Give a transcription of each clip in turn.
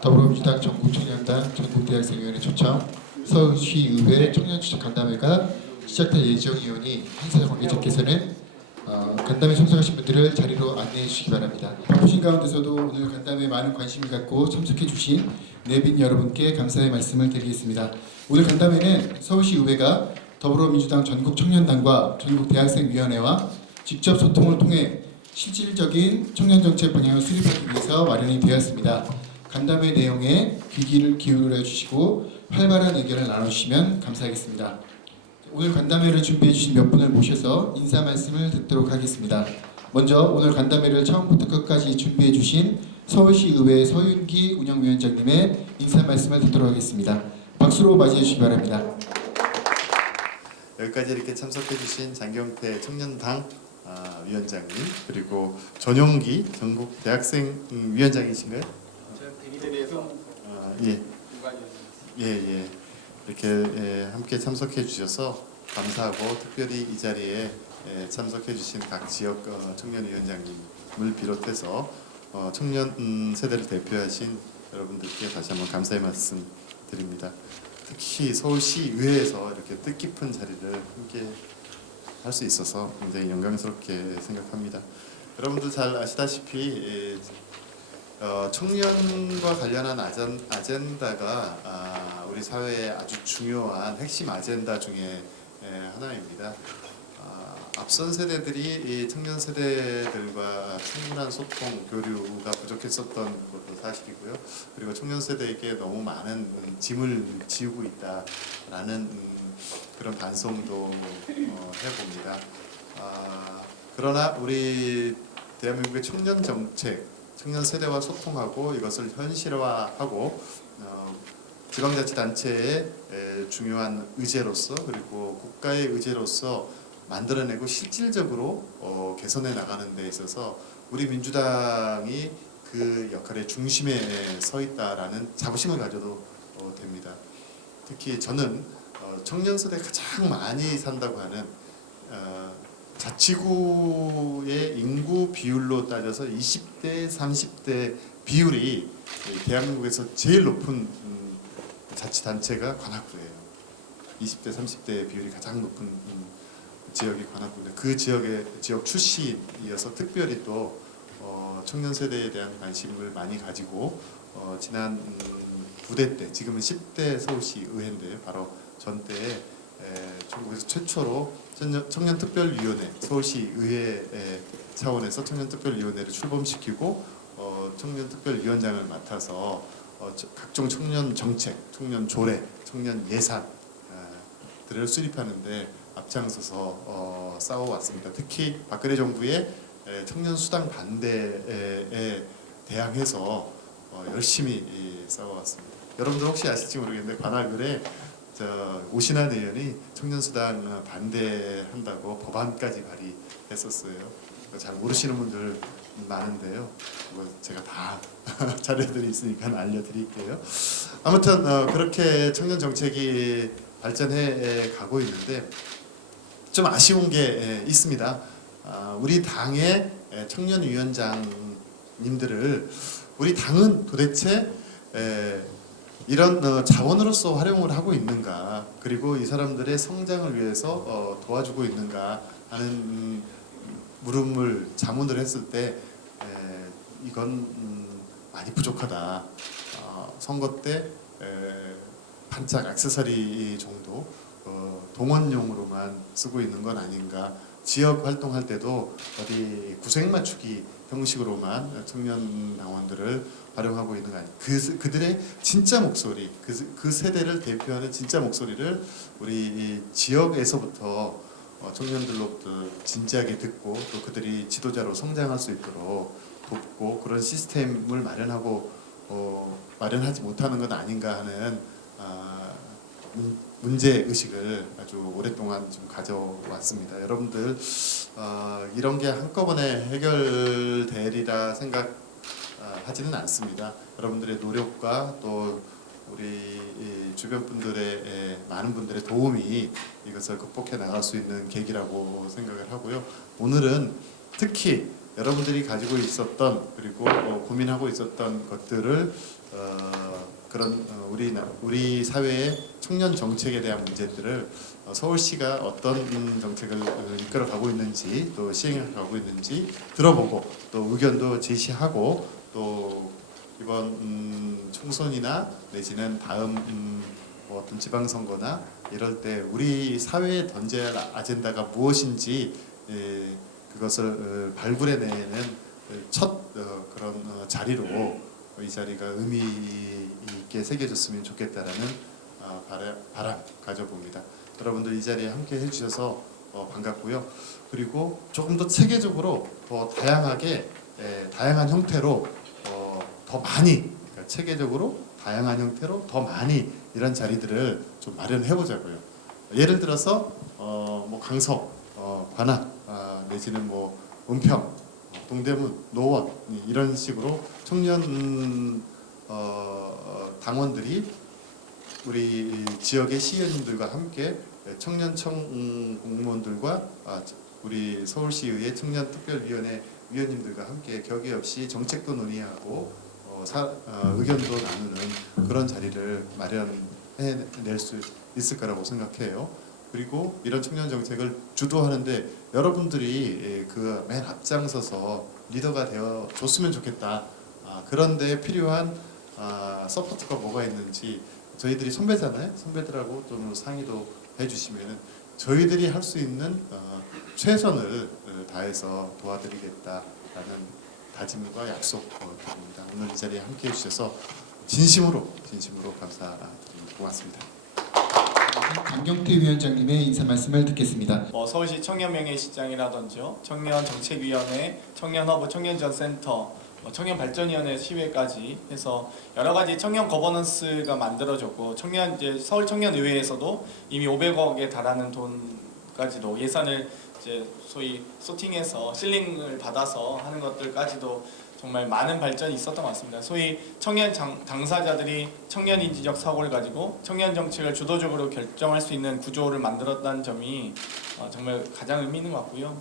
더불어민주당 전국청년단 전국대학생위원회 초청 서울시의회 청년추적 간담회가 시작될 예정이오니 행사 관계자께서는 간담회 참석하신 분들을 자리로 안내해 주시기 바랍니다. 바쁘신 가운데서도 오늘 간담회에 많은 관심을 갖고 참석해 주신 내빈 여러분께 감사의 말씀을 드리겠습니다. 오늘 간담회는 서울시의회가 더불어민주당 전국청년단과 전국대학생위원회와 직접 소통을 통해 실질적인 청년정책 방향을 수립하기 위해서 마련이 되었습니다. 간담회 내용에 귀 기울여 주시고 활발한 의견을 나눠주시면 감사하겠습니다. 오늘 간담회를 준비해 주신 몇 분을 모셔서 인사 말씀을 듣도록 하겠습니다. 먼저 오늘 간담회를 처음부터 끝까지 준비해 주신 서울시의회 서윤기 운영위원장님의 인사 말씀을 듣도록 하겠습니다. 박수로 맞이해 주시기 바랍니다. 여기까지 이렇게 참석해 주신 장경태 청년당 위원장님, 그리고 전용기 전국 대학생 위원장이신가요? 예. 이렇게 함께 참석해 주셔서 감사하고, 특별히 이 자리에 참석해 주신 각 지역 청년위원장님을 비롯해서 청년 세대를 대표하신 여러분들께 다시 한번 감사의 말씀 드립니다. 특히 서울시의회에서 이렇게 뜻깊은 자리를 함께 할 수 있어서 굉장히 영광스럽게 생각합니다. 여러분들 잘 아시다시피 청년과 관련한 아젠다가 우리 사회의 아주 중요한 핵심 아젠다 중에 하나입니다. 앞선 세대들이 이 청년 세대들과 충분한 소통, 교류가 부족했었던 것도 사실이고요. 그리고 청년 세대에게 너무 많은 짐을 지우고 있다라는 그런 반성도 해봅니다. 그러나 우리 대한민국의 청년 정책, 청년 세대와 소통하고 이것을 현실화하고 지방자치단체의 중요한 의제로서, 그리고 국가의 의제로서 만들어내고 실질적으로 개선해 나가는 데 있어서 우리 민주당이 그 역할의 중심에 서 있다라는 자부심을 가져도 됩니다. 특히 저는 청년 세대가 가장 많이 산다고 하는 자치구의 인구 비율로 따져서 20대, 30대 비율이 대한민국에서 제일 높은 자치단체가 관악구예요. 20대, 30대 비율이 가장 높은 지역이 관악구인데, 그 지역 출신이어서 특별히 또 청년 세대에 대한 관심을 많이 가지고 지난 9대 때, 지금은 10대 서울시 의회인데요, 바로 전 때에 전국에서 최초로 청년특별위원회, 서울시 의회 차원에서 청년특별위원회를 출범시키고 청년특별위원장을 맡아서 각종 청년 정책, 청년 조례, 청년 예산들을 수립하는데 앞장서서 싸워왔습니다. 특히 박근혜 정부의 청년 수당 반대에 대항해서 열심히 싸워왔습니다. 여러분들 혹시 아실지 모르겠는데 관악을에 오신환 의원이 청년수당 반대한다고 법안까지 발의했었어요. 잘 모르시는 분들 많은데요. 제가 다 자료들이 있으니까 알려드릴게요. 아무튼 그렇게 청년 정책이 발전해 가고 있는데 좀 아쉬운 게 있습니다. 우리 당의 청년위원장님들을 우리 당은 도대체 이런 자원으로서 활용을 하고 있는가, 그리고 이 사람들의 성장을 위해서 도와주고 있는가 하는 자문을 했을 때 이건 많이 부족하다. 선거 때 반짝 액세서리 정도 동원용으로만 쓰고 있는 건 아닌가. 지역 활동할 때도 어디 구색 맞추기 형식으로만 청년 당원들을 활용하고 있는 거 아니에요. 그들의 진짜 목소리, 그 세대를 대표하는 진짜 목소리를 우리 지역에서부터 청년들로부터 진지하게 듣고, 또 그들이 지도자로 성장할 수 있도록 돕고, 그런 시스템을 마련하지 못하는 것 아닌가 하는 문제 의식을 아주 오랫동안 좀 가져왔습니다. 여러분들 이런 게 한꺼번에 해결되리라 생각하지는 않습니다. 여러분들의 노력과 또 우리 주변 분들의 많은 분들의 도움이 이것을 극복해 나갈 수 있는 계기라고 생각을 하고요. 오늘은 특히 여러분들이 가지고 있었던 그리고 고민하고 있었던 것들을 우리 사회의 청년 정책에 대한 문제들을 서울시가 어떤 정책을 이끌어 가고 있는지 또 시행해 가고 있는지 들어보고 또 의견도 제시하고 또 이번 총선이나 내지는 다음 어떤 지방선거나 이럴 때 우리 사회에 던져야 할 아젠다가 무엇인지 그것을 발굴해내는 첫 그런 자리로 이 자리가 의미 있게 새겨졌으면 좋겠다라는 바람 가져봅니다. 여러분들 이 자리에 함께 해주셔서 반갑고요. 그리고 조금 더 체계적으로 더 다양하게 다양한 형태로 더 많이 그러니까 체계적으로 다양한 형태로 더 많이 이런 자리들을 좀 마련해 보자고요. 예를 들어서 뭐 강서, 관악 내지는 뭐 은평, 동대문, 노원 이런 식으로 청년 당원들이 우리 지역의 시의원님들과 함께 청년청 공무원들과 우리 서울시의회 청년특별위원회 위원님들과 함께 격의 없이 정책도 논의하고 의견도 나누는 그런 자리를 마련해낼 수 있을 거라고 생각해요. 그리고 이런 청년 정책을 주도하는데 여러분들이 그 맨 앞장서서 리더가 되어 줬으면 좋겠다. 그런데 필요한 서포트가 뭐가 있는지 저희들이 선배잖아요. 선배들하고 좀 상의도 해주시면은 저희들이 할 수 있는 최선을 다해서 도와드리겠다라는 다짐과 약속 드립니다. 오늘 이 자리에 함께해 주셔서 진심으로 감사드립니다. 고맙습니다. 강경태 위원장님의 인사 말씀을 듣겠습니다. 서울시 청년명예시장이라든지요, 청년정책위원회, 청년허브, 청년전센터, 청년발전위원회 시의회까지 해서 여러 가지 청년 거버넌스가 만들어졌고 서울 청년의회에서도 이미 500억에 달하는 돈까지도 예산을 이제 소위 소팅해서 실링을 받아서 하는 것들까지도 정말 많은 발전이 있었던 것 같습니다. 소위 청년 당사자들이 청년인지적 사고를 가지고 청년 정책을 주도적으로 결정할 수 있는 구조를 만들었다는 점이 정말 가장 의미 있는 것 같고요.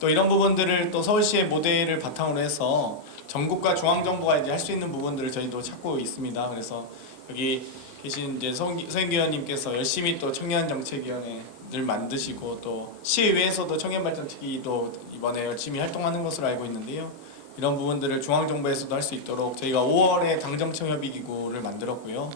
또 이런 부분들을 또 서울시의 모델을 바탕으로 해서 전국과 중앙정부가 이제 할 수 있는 부분들을 저희도 찾고 있습니다. 그래서 여기 계신 이제 서인규 의원님께서 열심히 또 청년정책위원회를 만드시고 또 시의회에서도 청년발전특위도 이번에 열심히 활동하는 것으로 알고 있는데요. 이런 부분들을 중앙정부에서도 할 수 있도록 저희가 5월에 당정청협의기구를 만들었고요.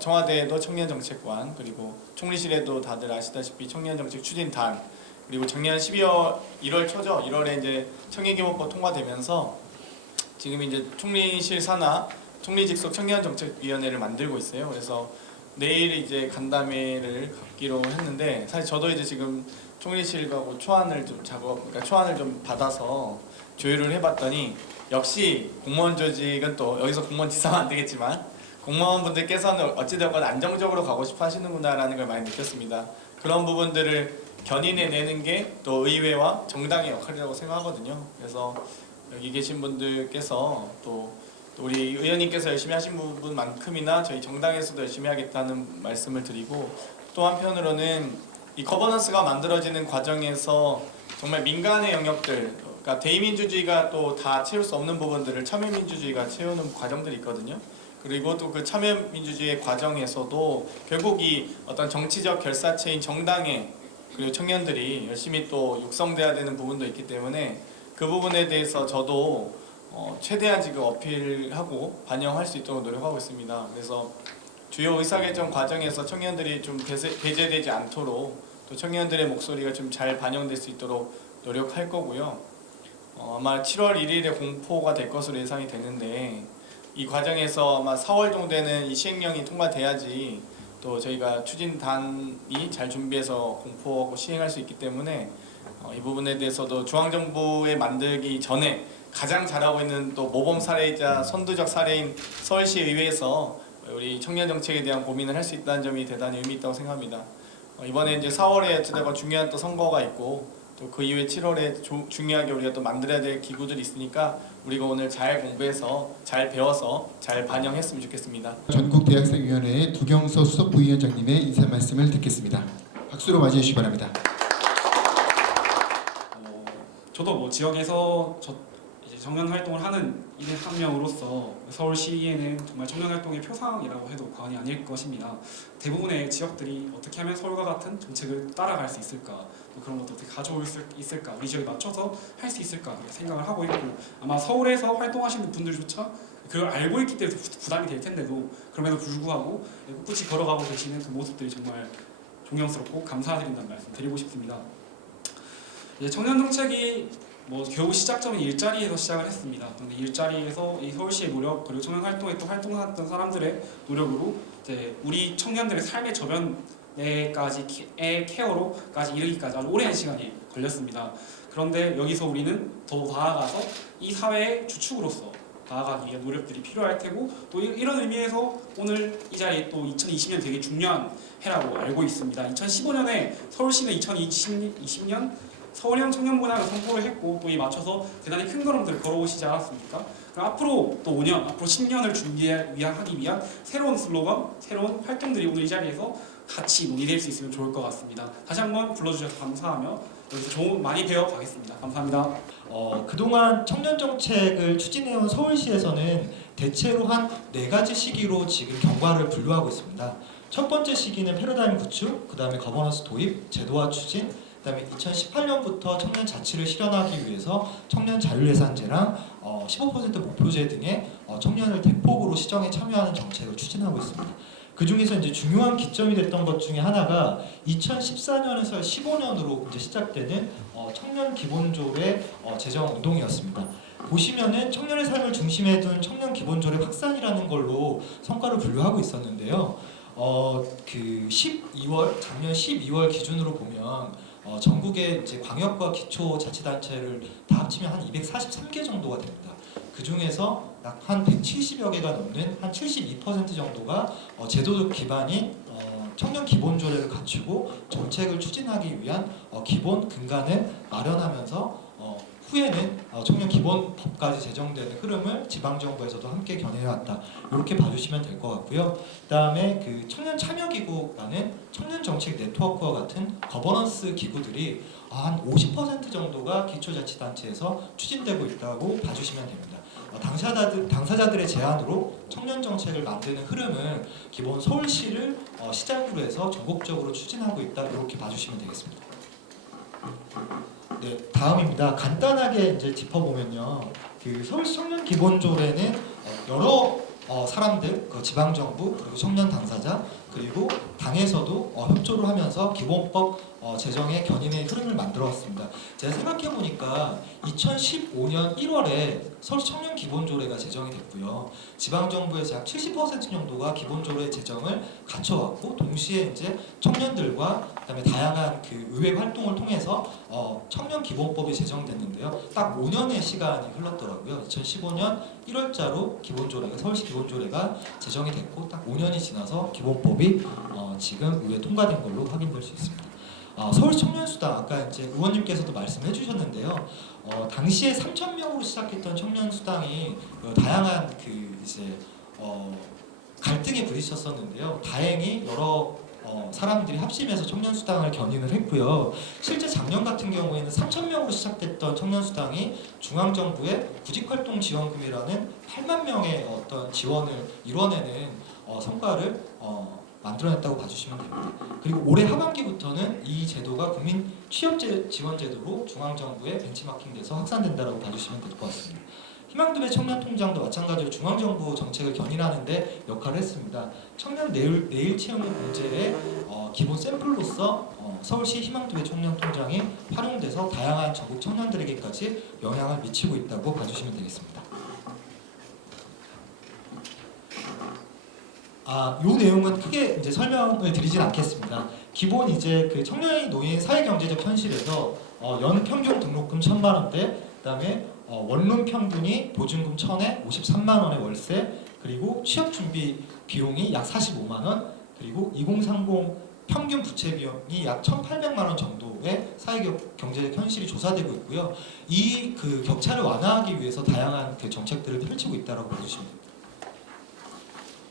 청와대에도 청년정책관 그리고 총리실에도 다들 아시다시피 청년정책 추진단 그리고 작년 1월 초죠. 1월에 이제 청년기본법 통과되면서 지금 이제 총리실 산하 총리직속 청년정책위원회를 만들고 있어요. 그래서 내일 이제 간담회를 갖기로 했는데 사실 저도 이제 지금 총리실하고 초안을 좀 받아서 조율을 해봤더니 역시 공무원 조직은 또 여기서 공무원 지사면 안 되겠지만 공무원분들께서는 어찌되건 안정적으로 가고 싶어 하시는구나라는 걸 많이 느꼈습니다. 그런 부분들을 견인해내는 게 또 의회와 정당의 역할이라고 생각하거든요. 그래서 여기 계신 분들께서 또 우리 의원님께서 열심히 하신 부분만큼이나 저희 정당에서도 열심히 하겠다는 말씀을 드리고 또 한편으로는 이 거버넌스가 만들어지는 과정에서 정말 민간의 영역들 그러니까 대의민주주의가 또 다 채울 수 없는 부분들을 참여민주주의가 채우는 과정들이 있거든요. 그리고 또 그 참여민주주의의 과정에서도 결국 이 어떤 정치적 결사체인 정당의 그리고 청년들이 열심히 또 육성돼야 되는 부분도 있기 때문에 그 부분에 대해서 저도 최대한 지금 어필하고 반영할 수 있도록 노력하고 있습니다. 그래서 주요 의사결정 과정에서 청년들이 좀 배제되지 않도록 또 청년들의 목소리가 좀 잘 반영될 수 있도록 노력할 거고요. 아마 7월 1일에 공포가 될 것으로 예상이 되는데 이 과정에서 아마 4월 정도에는 이 시행령이 통과돼야지 또 저희가 추진단이 잘 준비해서 공포하고 시행할 수 있기 때문에 이 부분에 대해서도 중앙정부에 만들기 전에 가장 잘하고 있는 또 모범 사례이자 선두적 사례인 서울시 의회에서 우리 청년 정책에 대한 고민을 할 수 있다는 점이 대단히 의미 있다고 생각합니다. 이번에 이제 4월에 어찌되건 중요한 또 선거가 있고 또 그 이후에 7월에 중요하게 우리가 또 만들어야 될 기구들이 있으니까 우리가 오늘 잘 공부해서 잘 배워서 잘 반영했으면 좋겠습니다. 전국대학생위원회의 두경서 수석부위원장님의 인사 말씀을 듣겠습니다. 박수로 맞이해 주시기 바랍니다. 저도 뭐 지역에서 이제 청년 활동을 하는 일의 한 명으로서 서울시에는 정말 청년 활동의 표상이라고 해도 과언이 아닐 것입니다. 대부분의 지역들이 어떻게 하면 서울과 같은 정책을 따라갈 수 있을까, 또 그런 것도 어떻게 가져올 수 있을까, 우리 지역에 맞춰서 할 수 있을까 생각을 하고 있고, 아마 서울에서 활동하시는 분들조차 그걸 알고 있기 때문에 부담이 될 텐데도 그럼에도 불구하고 꿋꿋이 걸어가고 계시는 그 모습들이 정말 존경스럽고 감사드린다는 말씀 드리고 싶습니다. 청년 정책이 겨우 시작점이 일자리에서 시작을 했습니다. 그런데 일자리에서 이 서울시의 노력, 그리고 청년 활동에 또 활동했던 사람들의 노력으로 이제 우리 청년들의 삶의 저변에까지의 케어로까지 이르기까지 아주 오랜 시간이 걸렸습니다. 그런데 여기서 우리는 더 나아가서 이 사회의 주축으로서 나아가기 위한 노력들이 필요할 테고, 또 이런 의미에서 오늘 이 자리에 또 2020년 되게 중요한 해라고 알고 있습니다. 2015년에 서울시는 2020년 서울형 청년문화를 선포를 했고, 또 이 맞춰서 대단히 큰 걸음들을 걸어오시지 않았습니까? 그럼 앞으로 또 5년, 앞으로 10년을 준비하기 위한 새로운 슬로건, 새로운 활동들이 오늘 이 자리에서 같이 논의될 수 있으면 좋을 것 같습니다. 다시 한번 불러주셔서 감사하며 여기서 많이 배워가겠습니다. 감사합니다. 그동안 청년 정책을 추진해온 서울시에서는 대체로 한 4가지 시기로 지금 경과를 분류하고 있습니다. 첫 번째 시기는 패러다임 구축, 그 다음에 거버넌스 도입, 제도화 추진, 그 다음에 2018년부터 청년 자치를 실현하기 위해서 청년 자율예산제랑 15% 목표제 등의 청년을 대폭으로 시정에 참여하는 정책을 추진하고 있습니다. 그 중에서 이제 중요한 기점이 됐던 것 중에 하나가 2014년에서 15년으로 이제 시작되는 청년 기본조례 제정 운동이었습니다. 보시면은 청년의 삶을 중심에 둔 청년 기본조례 확산이라는 걸로 성과를 분류하고 있었는데요. 작년 12월 기준으로 보면 전국의 이제 광역과 기초자치단체를 다 합치면 한 243개 정도가 됩니다. 그 중에서 약 한 170여 개가 넘는 한 72% 정도가 제도적 기반인 청년 기본조례를 갖추고 정책을 추진하기 위한 기본 근간을 마련하면서 후에는 청년 기본법까지 제정되는 흐름을 지방정부에서도 함께 견해해왔다. 이렇게 봐주시면 될 것 같고요. 그 다음에 그 청년 참여기구라는 청년 정책 네트워크와 같은 거버넌스 기구들이 한 50% 정도가 기초자치단체에서 추진되고 있다고 봐주시면 됩니다. 당사자들의 제안으로 청년 정책을 만드는 흐름을 기본 서울시를 시작으로 해서 전국적으로 추진하고 있다. 이렇게 봐주시면 되겠습니다. 네, 다음입니다. 간단하게 이제 짚어보면요, 그 서울시 청년 기본조례는 여러 사람들, 그 지방정부 그리고 청년 당사자 그리고 당에서도 협조를 하면서 기본법 제정의 견인의 흐름을 만들어왔습니다. 제가 생각해보니까 2015년 1월에 서울시 청년 기본조례가 제정이 됐고요. 지방정부에서 약 70% 정도가 기본조례 제정을 갖춰왔고, 동시에 이제 청년들과 그다음에 다양한 그 의회 활동을 통해서 청년 기본법이 제정됐는데요. 딱 5년의 시간이 흘렀더라고요. 2015년 1월자로 기본조례가 서울시 기본조례가 제정이 됐고, 딱 5년이 지나서 기본법이 지금 의회 통과된 걸로 확인될 수 있습니다. 서울 청년수당, 아까 이제 의원님께서도 말씀해 주셨는데요. 당시에 3,000명으로 시작했던 청년수당이 다양한 그 이제 갈등에 부딪혔었는데요. 다행히 여러 사람들이 합심해서 청년수당을 견인을 했고요. 실제 작년 같은 경우에는 3,000명으로 시작됐던 청년수당이 중앙정부의 구직활동지원금이라는 8만 명의 어떤 지원을 이뤄내는 성과를 만들어냈다고 봐주시면 됩니다. 그리고 올해 하반기부터는 이 제도가 국민 취업지원제도로 중앙정부에 벤치마킹돼서 확산된다고 봐주시면 될 것 같습니다. 희망도배 청년통장도 마찬가지로 중앙정부 정책을 견인하는 데 역할을 했습니다. 청년 내일 채용의 문제의 기본 샘플로서 서울시 희망도배 청년통장이 활용돼서 다양한 전국 청년들에게까지 영향을 미치고 있다고 봐주시면 되겠습니다. 이 내용은 크게 이제 설명을 드리진 않겠습니다. 기본 이제 그 청년이 놓인 사회경제적 현실에서 연 평균 등록금 1,000만 원대, 그다음에 원룸 평균이 보증금 1,000에 53만 원의 월세, 그리고 취업 준비 비용이 약 45만 원, 그리고 2030 평균 부채 비용이 약 1,800만 원 정도의 사회경제적 현실이 조사되고 있고요. 이 그 격차를 완화하기 위해서 다양한 그 정책들을 펼치고 있다고 보시면 됩니다.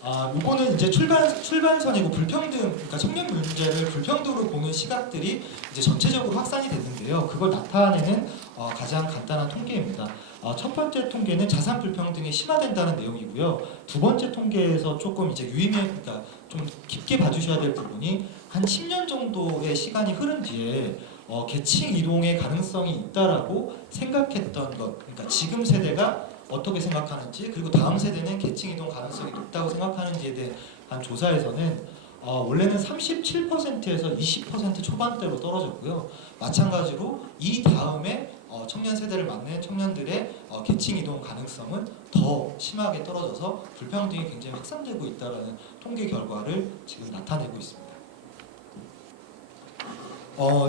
요거는 이제 출발선이고 그러니까 청년 문제를 불평등으로 보는 시각들이 이제 전체적으로 확산이 됐는데요. 그걸 나타내는 가장 간단한 통계입니다. 첫 번째 통계는 자산 불평등이 심화된다는 내용이고요. 두 번째 통계에서 조금 이제 그러니까 좀 깊게 봐주셔야 될 부분이 한 10년 정도의 시간이 흐른 뒤에 계층 이동의 가능성이 있다라고 생각했던 것, 그러니까 지금 세대가 어떻게 생각하는지, 그리고 다음 세대는 계층 이동 가능성이 높다고 생각하는지에 대한 조사에서는 원래는 37%에서 20% 초반대로 떨어졌고요. 마찬가지로 이 다음에 청년 세대를 맞는 청년들의 계층 이동 가능성은 더 심하게 떨어져서 불평등이 굉장히 확산되고 있다는 통계 결과를 지금 나타내고 있습니다.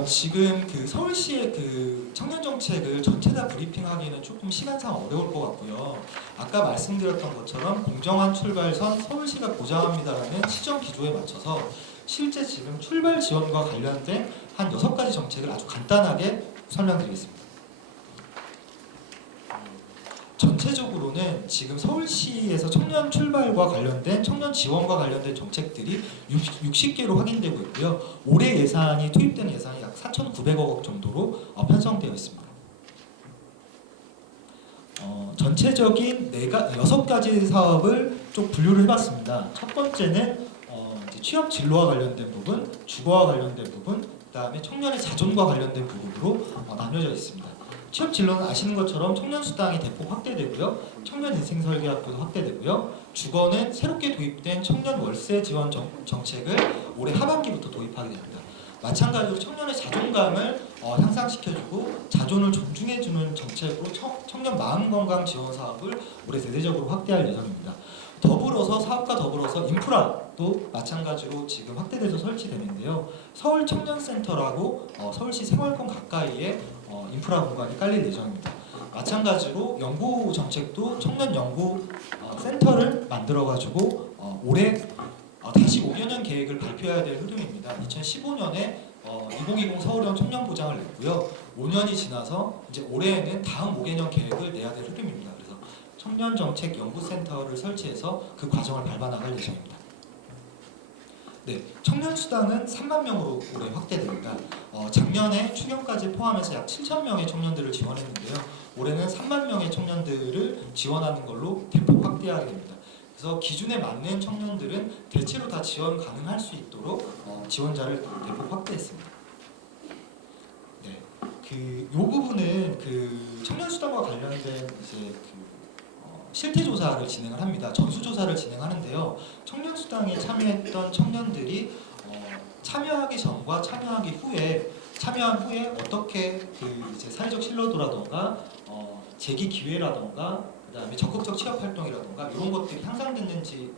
지금 그 서울시의 그 청년 정책을 전체 다 브리핑하기는 조금 시간상 어려울 것 같고요. 아까 말씀드렸던 것처럼 공정한 출발선 서울시가 보장합니다라는 시정 기조에 맞춰서 실제 지금 출발 지원과 관련된 한 6가지 정책을 아주 간단하게 설명드리겠습니다. 전체적으로는 지금 서울시에서 청년 출발과 관련된 청년 지원과 관련된 정책들이 60개로 확인되고 있고요. 올해 예산이 투입되는 예산이 약 4,900억 원 정도로 편성되어 있습니다. 전체적인 6가지 사업을 좀 분류를 해봤습니다. 첫 번째는 이제 취업 진로와 관련된 부분, 주거와 관련된 부분, 그다음에 청년의 자존과 관련된 부분으로 나뉘어져 있습니다. 취업 진로는 아시는 것처럼 청년 수당이 대폭 확대되고요. 청년 인생 설계학교도 확대되고요. 주거는 새롭게 도입된 청년 월세 지원 정책을 올해 하반기부터 도입하게 됩니다. 마찬가지로 청년의 자존감을 향상시켜주고 자존을 존중해주는 정책으로 청년 마음건강 지원 사업을 올해 대대적으로 확대할 예정입니다. 더불어서 사업과 더불어서 인프라도 마찬가지로 지금 확대돼서 설치되는데요. 서울 청년센터라고 서울시 생활권 가까이에 인프라 공간이 깔릴 예정입니다. 마찬가지로 연구 정책도 청년 연구 센터를 만들어가지고 올해 다시 5개년 계획을 발표해야 될 흐름입니다. 2015년에 2020 서울형 청년 보장을 냈고요. 5년이 지나서 이제 올해에는 다음 5개년 계획을 내야 될 흐름입니다. 그래서 청년 정책 연구센터를 설치해서 그 과정을 밟아나갈 예정입니다. 네, 청년 수당은 3만 명으로 올해 확대됩니다. 작년에 추경까지 포함해서 약 7천 명의 청년들을 지원했는데요. 올해는 3만 명의 청년들을 지원하는 걸로 대폭 확대하게 됩니다. 그래서 기준에 맞는 청년들은 대체로 다 지원 가능할 수 있도록 지원자를 대폭 확대했습니다. 네, 이 부분은 그 청년 수당과 관련된 이제 실태 조사를 진행을 합니다. 전수 조사를 진행하는데요. 청년 수당에 참여했던 청년들이 참여하기 전과 참여하기 후에 참여한 후에 어떻게 그 이제 사회적 신뢰도라던가 재기 기회라던가 그다음에 적극적 취업 활동이라던가 이런 것들이 향상됐는지에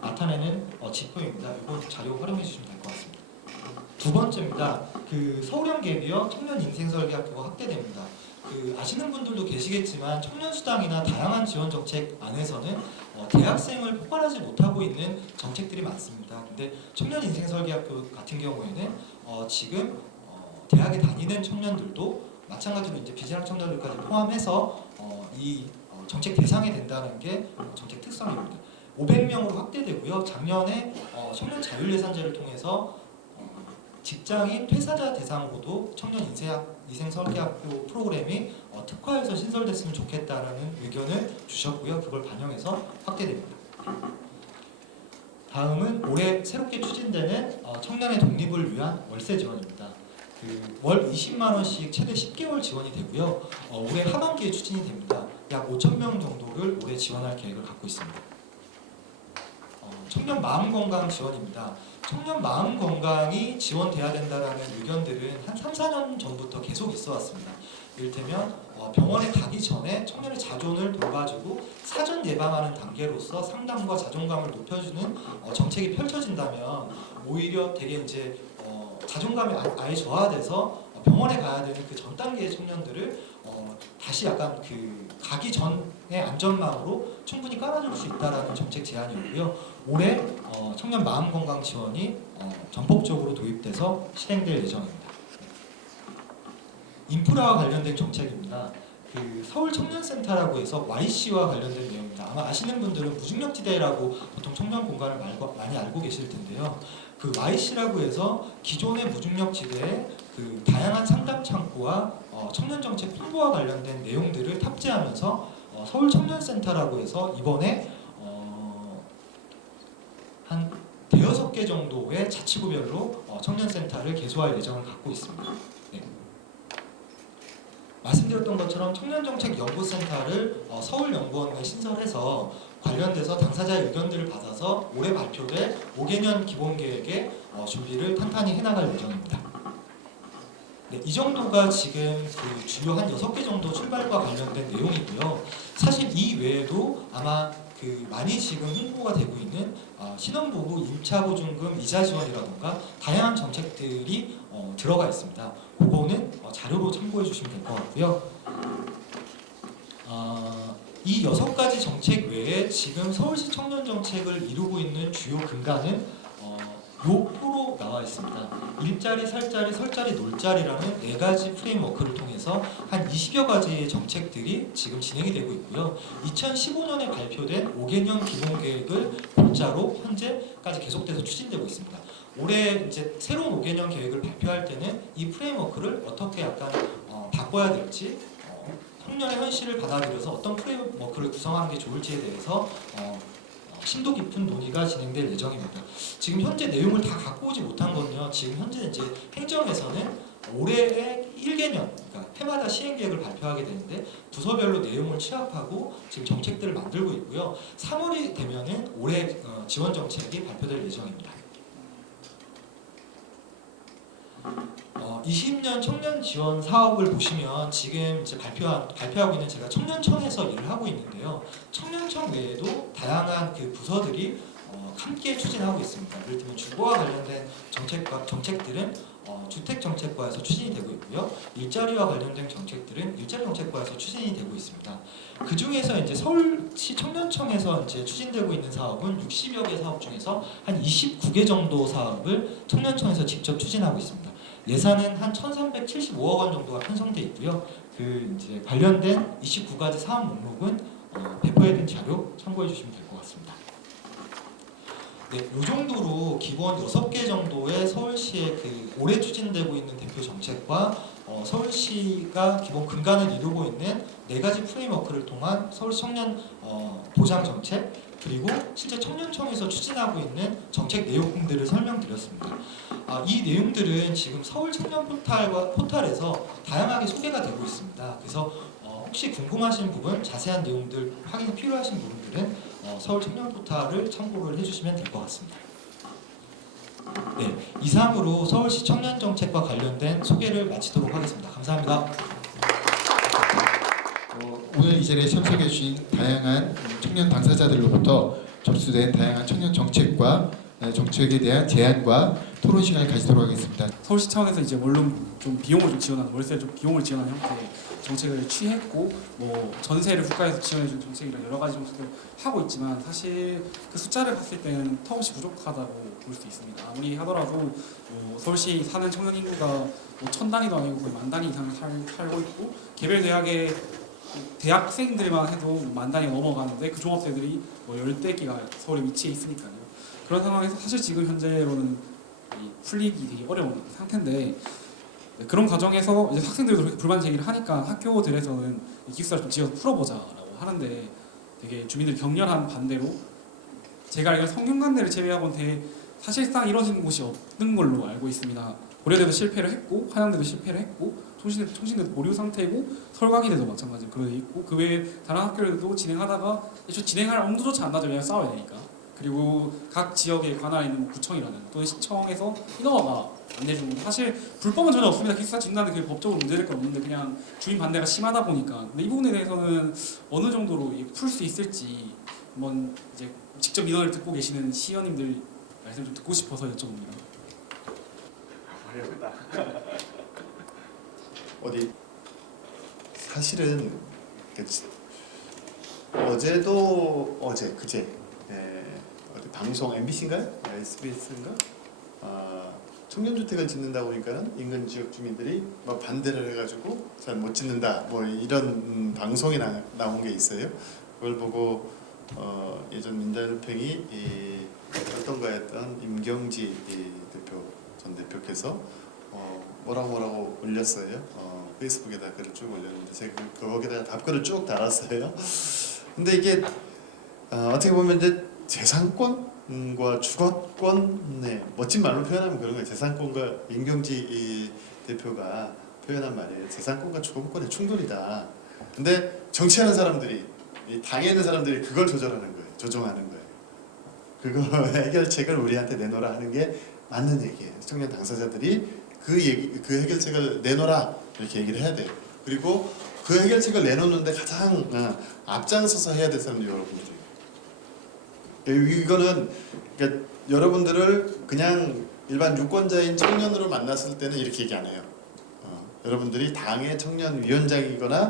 나타내는 지표입니다. 이번 자료 활용해 주시면 될 것 같습니다. 두 번째입니다. 그 서울형 갭이어 청년 인생 설계학교가 확대됩니다. 아시는 분들도 계시겠지만 청년 수당이나 다양한 지원 정책 안에서는 대학생을 포괄하지 못하고 있는 정책들이 많습니다. 근데 청년 인생 설계학교 같은 경우에는 지금 대학에 다니는 청년들도 마찬가지로 이제 비진학 청년들까지 포함해서 이 정책 대상이 된다는 게 정책 특성입니다. 500명으로 확대되고요. 작년에 청년 자율예산제를 통해서 직장인 퇴사자 대상으로도 청년 인생 설계학교 프로그램이 특화해서 신설됐으면 좋겠다라는 의견을 주셨고요. 그걸 반영해서 확대됩니다. 다음은 올해 새롭게 추진되는 청년의 독립을 위한 월세 지원입니다. 월 20만 원씩 최대 10개월 지원이 되고요. 올해 하반기에 추진이 됩니다. 약 5천 명 정도를 올해 지원할 계획을 갖고 있습니다. 청년 마음건강 지원입니다. 청년 마음건강이 지원돼야 된다라는 의견들은 한 3, 4년 전부터 계속 있어 왔습니다. 이를테면 병원에 가기 전에 청년의 자존을 돌봐주고 사전 예방하는 단계로서 상담과 자존감을 높여주는 정책이 펼쳐진다면 오히려 되게 이제 자존감이 아예 저하돼서 병원에 가야 되는 그 전 단계의 청년들을 다시 약간 그 가기 전의 안전망으로 충분히 깔아줄 수 있다라는 정책 제안이고요. 올해 청년 마음건강 지원이 전폭적으로 도입돼서 실행될 예정입니다. 인프라와 관련된 정책입니다. 그 서울 청년센터라고 해서 YC와 관련된 내용입니다. 아마 아시는 분들은 무중력지대라고 보통 청년 공간을 많이 알고 계실 텐데요. 그 YC라고 해서 기존의 무중력지대의 그 다양한 상담 창구와 청년 정책 홍보와 관련된 내용들을 탑재하면서 서울 청년센터라고 해서 이번에 한 대여섯 개 정도의 자치구별로 청년센터를 개소할 예정을 갖고 있습니다. 네. 말씀드렸던 것처럼 청년정책연구센터를 서울연구원에 신설해서 관련돼서 당사자의 의견들을 받아서 올해 발표될 5개년 기본계획의 준비를 탄탄히 해나갈 예정입니다. 네, 이 정도가 지금 그 주요 한 6개 정도 출발과 관련된 내용이고요. 사실 이 외에도 아마 그 많이 지금 홍보가 되고 있는 신혼부부 임차보증금 이자 지원이라든가 다양한 정책들이 들어가 있습니다. 그거는 자료로 참고해 주시면 될 것 같고요. 이 6가지 정책 외에 지금 서울시 청년 정책을 이루고 있는 주요 근간은 요 표로 나와 있습니다. 일자리, 살자리, 설자리, 놀자리라는 4가지 프레임워크를 통해서 한 20여 가지의 정책들이 지금 진행이 되고 있고요. 2015년에 발표된 5개년 기본계획을 골자로 현재까지 계속돼서 추진되고 있습니다. 올해 이제 새로운 5개년 계획을 발표할 때는 이 프레임워크를 어떻게 약간 바꿔야 될지, 청년의 현실을 받아들여서 어떤 프레임워크를 구성하는 게 좋을지에 대해서 심도 깊은 논의가 진행될 예정입니다. 지금 현재 내용을 다 갖고 오지 못한 건요. 지금 현재 이제 행정에서는 올해의 1개년, 그러니까 해마다 시행 계획을 발표하게 되는데 부서별로 내용을 취합하고 지금 정책들을 만들고 있고요. 3월이 되면은 올해 지원 정책이 발표될 예정입니다. 20년 청년 지원 사업을 보시면 지금 이제 발표하고 있는 제가 청년청에서 일을 하고 있는데요. 청년청 외에도 다양한 그 부서들이 함께 추진하고 있습니다. 예를 들면 주거와 관련된 정책들은 주택정책과에서 추진이 되고 있고요. 일자리와 관련된 정책들은 일자리정책과에서 추진이 되고 있습니다. 그 중에서 이제 서울시 청년청에서 이제 추진되고 있는 사업은 60여 개 사업 중에서 한 29개 정도 사업을 청년청에서 직접 추진하고 있습니다. 예산은 한 1,375억 원 정도가 편성돼 있고요. 그 이제 관련된 29가지 사업 목록은 배포해둔 자료 참고해 주시면 될 것 같습니다. 네, 이 정도로 기본 6개 정도의 서울시의 그 올해 추진되고 있는 대표 정책과 서울시가 기본 근간을 이루고 있는 4가지 프레임워크를 통한 서울시 청년 보장 정책, 그리고 실제 청년청에서 추진하고 있는 정책 내용들을 설명드렸습니다. 이 내용들은 지금 서울 청년 포탈에서 다양하게 소개가 되고 있습니다. 그래서 혹시 궁금하신 부분, 자세한 내용들 확인이 필요하신 부분들은 서울 청년 포탈을 참고를 해주시면 될 것 같습니다. 네, 이상으로 서울시 청년 정책과 관련된 소개를 마치도록 하겠습니다. 감사합니다. 오늘 이 자리에 참석해 주신 다양한 청년 당사자들로부터 접수된 다양한 청년 정책과 정책에 대한 제안과 토론 시간을 가지도록 하겠습니다. 서울시 차원에서 이제 물론 좀 비용을 좀 지원하는, 월세를 좀 비용을 지원하는 형태의 정책을 취했고, 뭐 전세를 국가에서 지원해준 정책이랑 여러 가지 정책을 하고 있지만 사실 그 숫자를 봤을 때는 턱없이 부족하다고 볼 수 있습니다. 아무리 하더라도 서울시 사는 청년 인구가 뭐 1,000단위도 아니고 거의 10,000단위 이상 살고 있고, 개별 대학의 대학생들만 해도 10,000단위가 넘어가는데 그 종합세들이 뭐 10대개가 서울에 위치해 있으니까요. 그런 상황에서 사실 지금 현재로는 풀리기 되게 어려운 상태인데, 그런 과정에서 이제 학생들도 그렇게 불만 제기를 하니까 학교들에서는 기숙사를 좀 지어서 풀어보자라고 하는데, 되게 주민들이 격렬한 반대로, 제가 알기로 성균관대를 제외하고는 사실상 이루어진 곳이 없는 걸로 알고 있습니다. 고려대도 실패를 했고, 한양대도 실패를 했고, 총신대도 보류 상태이고, 서울과기대도 마찬가지로 그러고 있고, 그 외에 다른 학교들도 진행하다가 진행할 엄두조차 안 나죠. 왜냐면 싸워야 되니까. 그리고 각 지역에 관할 있는 뭐 구청이라는 또는 시청에서 인허가가 안 내주고, 사실 불법은 전혀 없습니다. 기숙사 짓는다는 게 법적으로 문제될 건 없는데 그냥 주민 반대가 심하다 보니까. 근데 이 부분에 대해서는 어느 정도로 풀 수 있을지 한번 이제 직접 민원을 듣고 계시는 시의원님들 말씀 좀 듣고 싶어서 여쭤봅니다. 어렵다. 어디 사실은 그제 어디 방송 MBC인가요? SBS인가? 청년주택을 짓는다 보니까는 인근 지역 주민들이 막 반대를 해가지고 잘 못 짓는다 뭐 이런 방송이 나온 게 있어요. 그걸 보고 예전 민주협회이 활동가 했던 임경지 전 대표께서 뭐라고 올렸어요. 페이스북에다 글을 쭉 올렸는데 제가 거기다가 답글을 쭉 달았어요. 근데 이게 어떻게 보면 이제 재산권과 주거권, 멋진 말로 표현하면 그런 거예요. 재산권과 임경지 대표가 표현한 말이에요. 재산권과 주거권의 충돌이다. 근데 정치하는 사람들이, 이 당에 있는 사람들이 그걸 조절하는 거예요. 조종하는 거예요. 그거 해결책을 우리한테 내놓으라 하는 게 맞는 얘기예요. 청년 당사자들이 그 해결책을 내놓으라 이렇게 얘기를 해야 돼요. 그리고 그 해결책을 내놓는데 가장 앞장서서 해야 될 사람들이 여러분들이에요. 이거는 그러니까 여러분들을 그냥 일반 유권자인 청년으로 만났을 때는 이렇게 얘기 안 해요. 여러분들이 당의 청년위원장이거나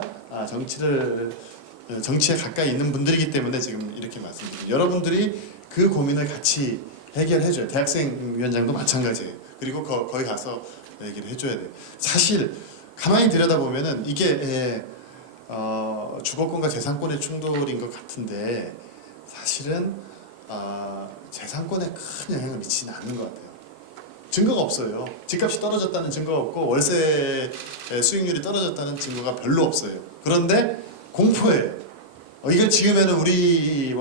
정치에 가까이 있는 분들이기 때문에 지금 이렇게 말씀드려요. 여러분들이 그 고민을 같이 해결해줘요. 대학생위원장도 마찬가지예요. 그리고 거기 가서 얘기를 해줘야 돼요. 사실 가만히 들여다보면은 이게 주거권과 재산권의 충돌인 것 같은데 사실은 재산권에 큰 영향을 미치지는 않는 것 같아요. 증거가 없어요. 집값이 떨어졌다는 증거가 없고 월세 수익률이 떨어졌다는 증거가 별로 없어요. 그런데 공포예요. 이거 지으면 우리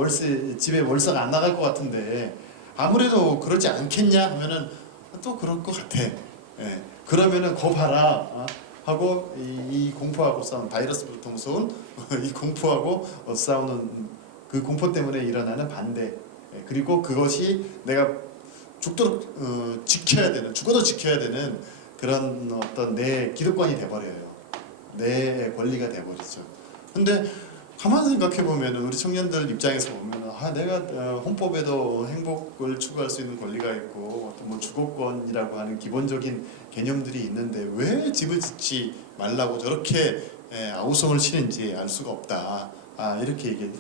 집에 월세가 안 나갈 것 같은데 아무래도 그러지 않겠냐 하면은 또 그럴 것 같아. 예. 그러면은 거 봐라 하고 이 공포하고 싸우는, 바이러스부터 무서운 이 공포하고 싸우는 그 공포 때문에 일어나는 반대. 그리고 그것이 내가 죽도록 지켜야 되는, 죽어도 지켜야 되는 그런 어떤 내 기득권이 돼버려요. 내 권리가 돼버리죠. 근데 가만히 생각해 보면 우리 청년들 입장에서 보면 내가 헌법에도 행복을 추구할 수 있는 권리가 있고 또 뭐 주거권이라고 하는 기본적인 개념들이 있는데 왜 집을 짓지 말라고 저렇게 아우성을 치는지 알 수가 없다. 이렇게 얘기해요.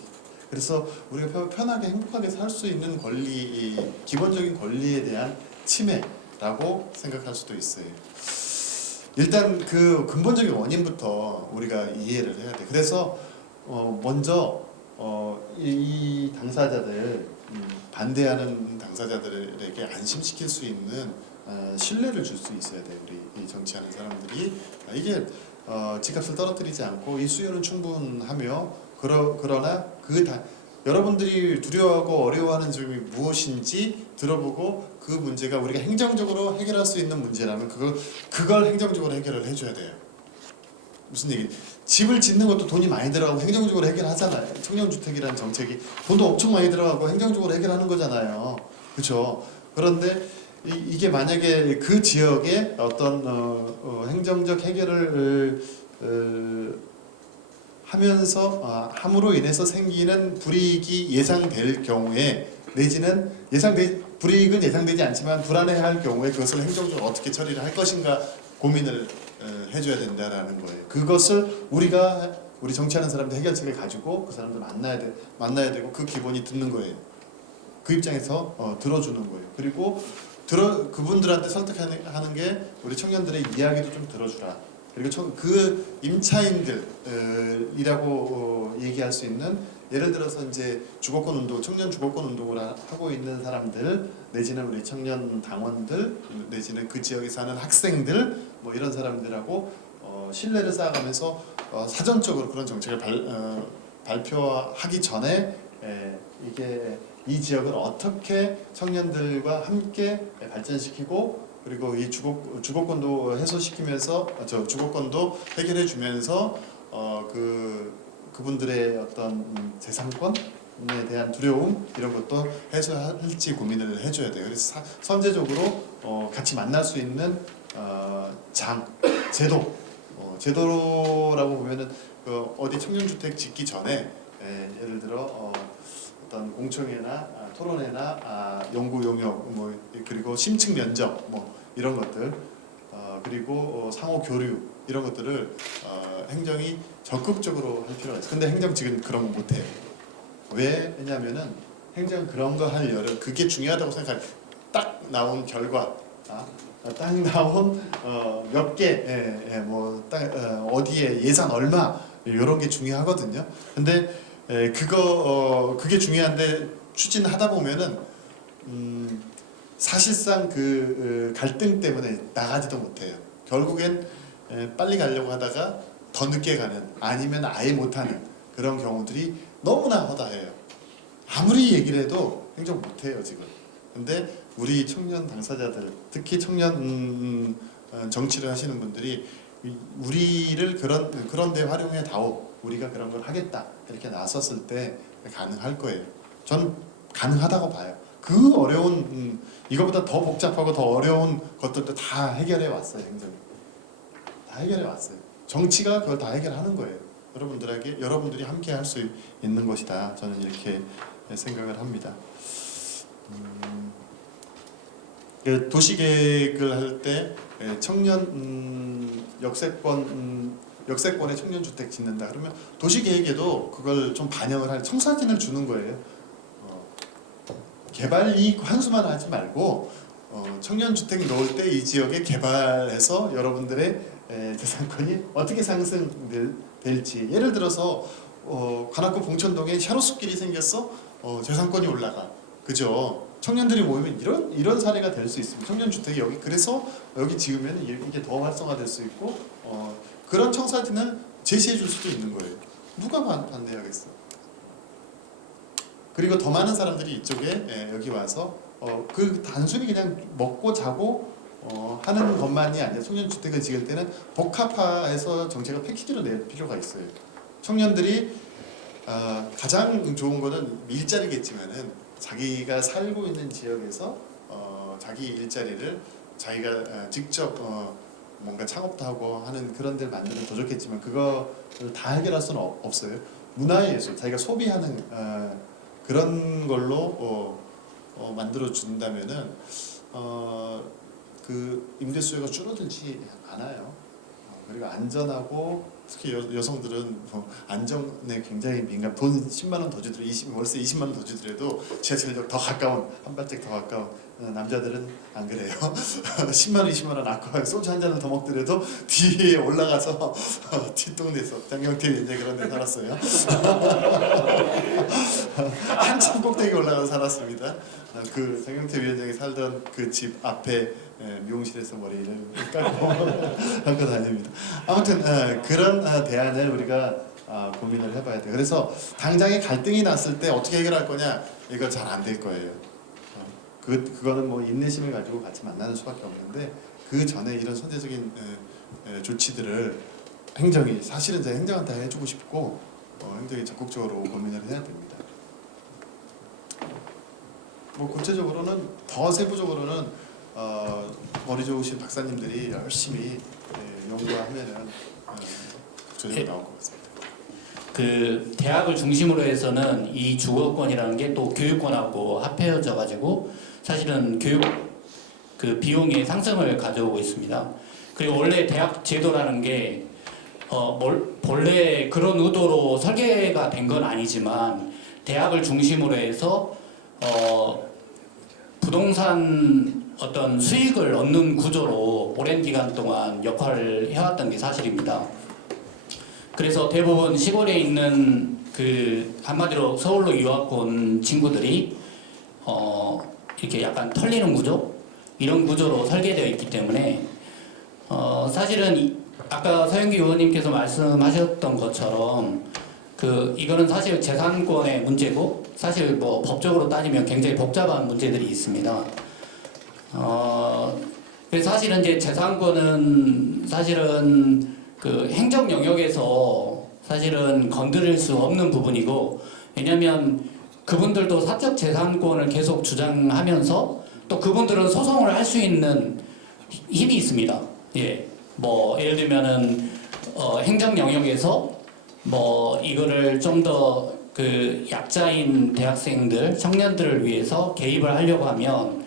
그래서 우리가 편하게 행복하게 살 수 있는 권리, 기본적인 권리에 대한 침해라고 생각할 수도 있어요. 일단 그 근본적인 원인부터 우리가 이해를 해야 돼. 그래서 먼저 이 당사자들, 반대하는 당사자들에게 안심시킬 수 있는 신뢰를 줄 수 있어야 돼. 우리 이 정치하는 사람들이 이게 집값을 떨어뜨리지 않고 이 수요는 충분하며 그러나 여러분들이 두려워하고 어려워하는 점이 무엇인지 들어보고 그 문제가 우리가 행정적으로 해결할 수 있는 문제라면 그걸 행정적으로 해결을 해줘야 돼요. 무슨 얘기? 집을 짓는 것도 돈이 많이 들어가고 행정적으로 해결하잖아요. 청년주택이라는 정책이 돈도 엄청 많이 들어가고 행정적으로 해결하는 거잖아요. 그렇죠? 그런데 이게 만약에 그 지역에 어떤 행정적 해결을 하면서 함으로 인해서 생기는 불이익이 예상될 경우에 내지는 불이익은 예상되지 않지만 불안해할 경우에 그것을 행정적으로 어떻게 처리를 할 것인가 고민을 해줘야 된다라는 거예요. 그것을 우리 정치하는 사람들 해결책을 가지고 그 사람들 만나야 되고 그 기본이 듣는 거예요. 그 입장에서 들어주는 거예요. 그리고 그분들한테 설득하는 게 우리 청년들의 이야기도 좀 들어주라. 그리고 그 임차인들이라고 얘기할 수 있는, 예를 들어서 이제 주거권 운동, 청년 주거권 운동을 하고 있는 사람들, 내지는 우리 청년 당원들, 내지는 그 지역에 사는 학생들, 뭐 이런 사람들하고 신뢰를 쌓아가면서 사전적으로 그런 정책을 발표하기 전에 이게 이 지역을 어떻게 청년들과 함께 발전시키고 그리고 이 주거권도 해소시키면서 주거권도 해결해 주면서 그분들의 어떤 재산권에 대한 두려움 이런 것도 해소할지 고민을 해줘야 돼요. 그래서 선제적으로 같이 만날 수 있는 제도라고 보면은 어디 청년주택 짓기 전에 예를 들어 어떤 공청회나 토론회나 연구 용역 그리고 심층 면접 이런 것들 그리고 상호 교류 이런 것들을 행정이 적극적으로 할 필요가 있어요. 근데 행정 지금 그런 거 못해요. 왜냐면은 행정 그런 거 할 여력 그게 중요하다고 생각할 딱 나온 결과 땅 나온 몇 개, 어디에 예산 얼마 이런 게 중요하거든요. 근데 그게 중요한데 추진하다 보면은 사실상 그 갈등 때문에 나가지도 못해요. 결국엔 빨리 가려고 하다가 더 늦게 가는 아니면 아예 못하는 그런 경우들이 너무나 허다해요. 아무리 얘기를 해도 행정 못해요 지금. 근데 우리 청년 당사자들, 특히 청년 정치를 하시는 분들이 우리를 그런 데 활용해 다오, 우리가 그런 걸 하겠다 이렇게 나섰을 때 가능할 거예요. 전 가능하다고 봐요. 그 어려운 이거보다 더 복잡하고 더 어려운 것들도 다 해결해 왔어요. 행정이 다 해결해 왔어요. 정치가 그걸 다 해결하는 거예요. 여러분들이 함께 할 수 있는 것이다. 저는 이렇게 생각을 합니다. 도시계획을 할 때 청년 역세권에 청년주택 짓는다 그러면 도시계획에도 그걸 좀 반영을 할 청사진을 주는 거예요. 개발 이익 환수만 하지 말고 청년주택 넣을 때 이 지역에 개발해서 여러분들의 재산권이 어떻게 상승될지, 예를 들어서 관악구 봉천동에 샤로숲길이 생겼어, 재산권이 올라가, 그죠? 청년들이 모이면 이런 사례가 될 수 있습니다. 청년주택이 그래서 여기 지으면 이게 더 활성화될 수 있고 그런 청사진을 제시해 줄 수도 있는 거예요. 누가 반대하겠어? 그리고 더 많은 사람들이 이쪽에 여기 와서 그 단순히 그냥 먹고 자고 하는 것만이 아니라 청년주택을 지을 때는 복합화해서 정책을 패키지로 낼 필요가 있어요. 청년들이 가장 좋은 거는 일자리겠지만은 자기가 살고 있는 지역에서 자기 일자리를 자기가 직접 뭔가 창업도 하고 하는 그런 데를 만들면 더 좋겠지만 그거를 다 해결할 수는 없어요. 문화예술, 자기가 소비하는 그런 걸로 만들어 준다면은 그 임대 수요가 줄어들지 않아요. 그리고 안전하고 특히 여성들은 안전에 굉장히 민감. 돈 10만 원 더 주더라도 월세 20만 원 더 주더라도 지하철역 더 가까운, 한 발짝 더 가까운. 남자들은 안 그래요. 10만 원 20만 원 아까워요. 소주 한 잔을 더 먹더라도 뒤에 올라가서 뒷동네에서 장경태 이제 그런 데 살았어요. 한참 꼭대기 올라가서 살았습니다. 그 장경태 위원장이 살던 그 집 앞에 미용실에서 머리를 감고 다닙니다. 아무튼 그런 대안을 우리가 고민을 해봐야 돼요. 그래서 당장에 갈등이 났을 때 어떻게 해결할 거냐, 이거 잘 안 될 거예요. 그거는 뭐 인내심을 가지고 같이 만나는 수밖에 없는데 그 전에 이런 선제적인 조치들을 행정이, 사실은 제가 행정한테 해주고 싶고 행정이 적극적으로 고민을 해야 됩니다. 뭐 구체적으로는 더 세부적으로는 머리 좋으신 박사님들이 열심히 연구하면은 조정이 나올 것 같습니다. 그 대학을 중심으로 해서는 이 주거권이라는 게 또 교육권하고 합해져 가지고 사실은 교육 그 비용의 상승을 가져오고 있습니다. 그리고 원래 대학 제도라는 게 본래 그런 의도로 설계가 된 건 아니지만 대학을 중심으로 해서 부동산 어떤 수익을 얻는 구조로 오랜 기간 동안 역할을 해왔던 게 사실입니다. 그래서 대부분 시골에 있는 그 한마디로 서울로 유학 온 친구들이 이렇게 약간 털리는 구조, 이런 구조로 설계되어 있기 때문에 사실은 아까 서영기 의원님께서 말씀하셨던 것처럼 이거는 사실 재산권의 문제고 사실 뭐 법적으로 따지면 굉장히 복잡한 문제들이 있습니다. 그래서 사실은 이제 재산권은 사실은 그 행정 영역에서 사실은 건드릴 수 없는 부분이고, 왜냐하면 그분들도 사적 재산권을 계속 주장하면서 또 그분들은 소송을 할 수 있는 힘이 있습니다. 예, 뭐 예를 들면은 행정 영역에서 뭐 이거를 좀 더 그 약자인 대학생들, 청년들을 위해서 개입을 하려고 하면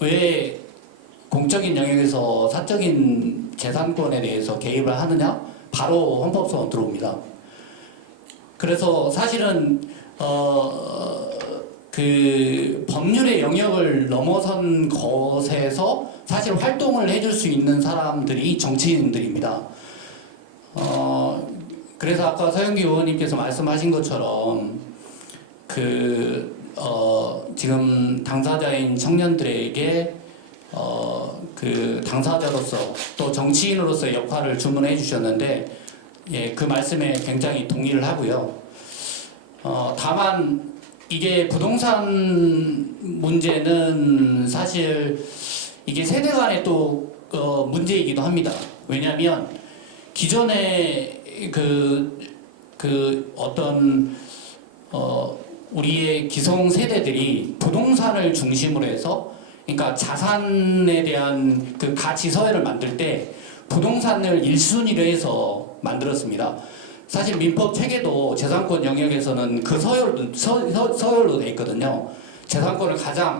왜 공적인 영역에서 사적인 재산권에 대해서 개입을 하느냐? 바로 헌법소원 들어옵니다. 그래서 사실은 그 법률의 영역을 넘어선 것에서 사실 활동을 해줄 수 있는 사람들이 정치인들입니다. 그래서 아까 서영기 의원님께서 말씀하신 것처럼 지금 당사자인 청년들에게 그 당사자로서 또 정치인으로서의 역할을 주문해 주셨는데 예, 그 말씀에 굉장히 동의를 하고요. 다만 이게 부동산 문제는 사실 이게 세대 간의 또 문제이기도 합니다. 왜냐하면 기존에 어떤 우리의 기성 세대들이 부동산을 중심으로 해서 그러니까 자산에 대한 그 가치 서열을 만들 때 부동산을 1순위로 해서 만들었습니다. 사실 민법 체계도 재산권 영역에서는 그 서열로 돼 있거든요. 재산권을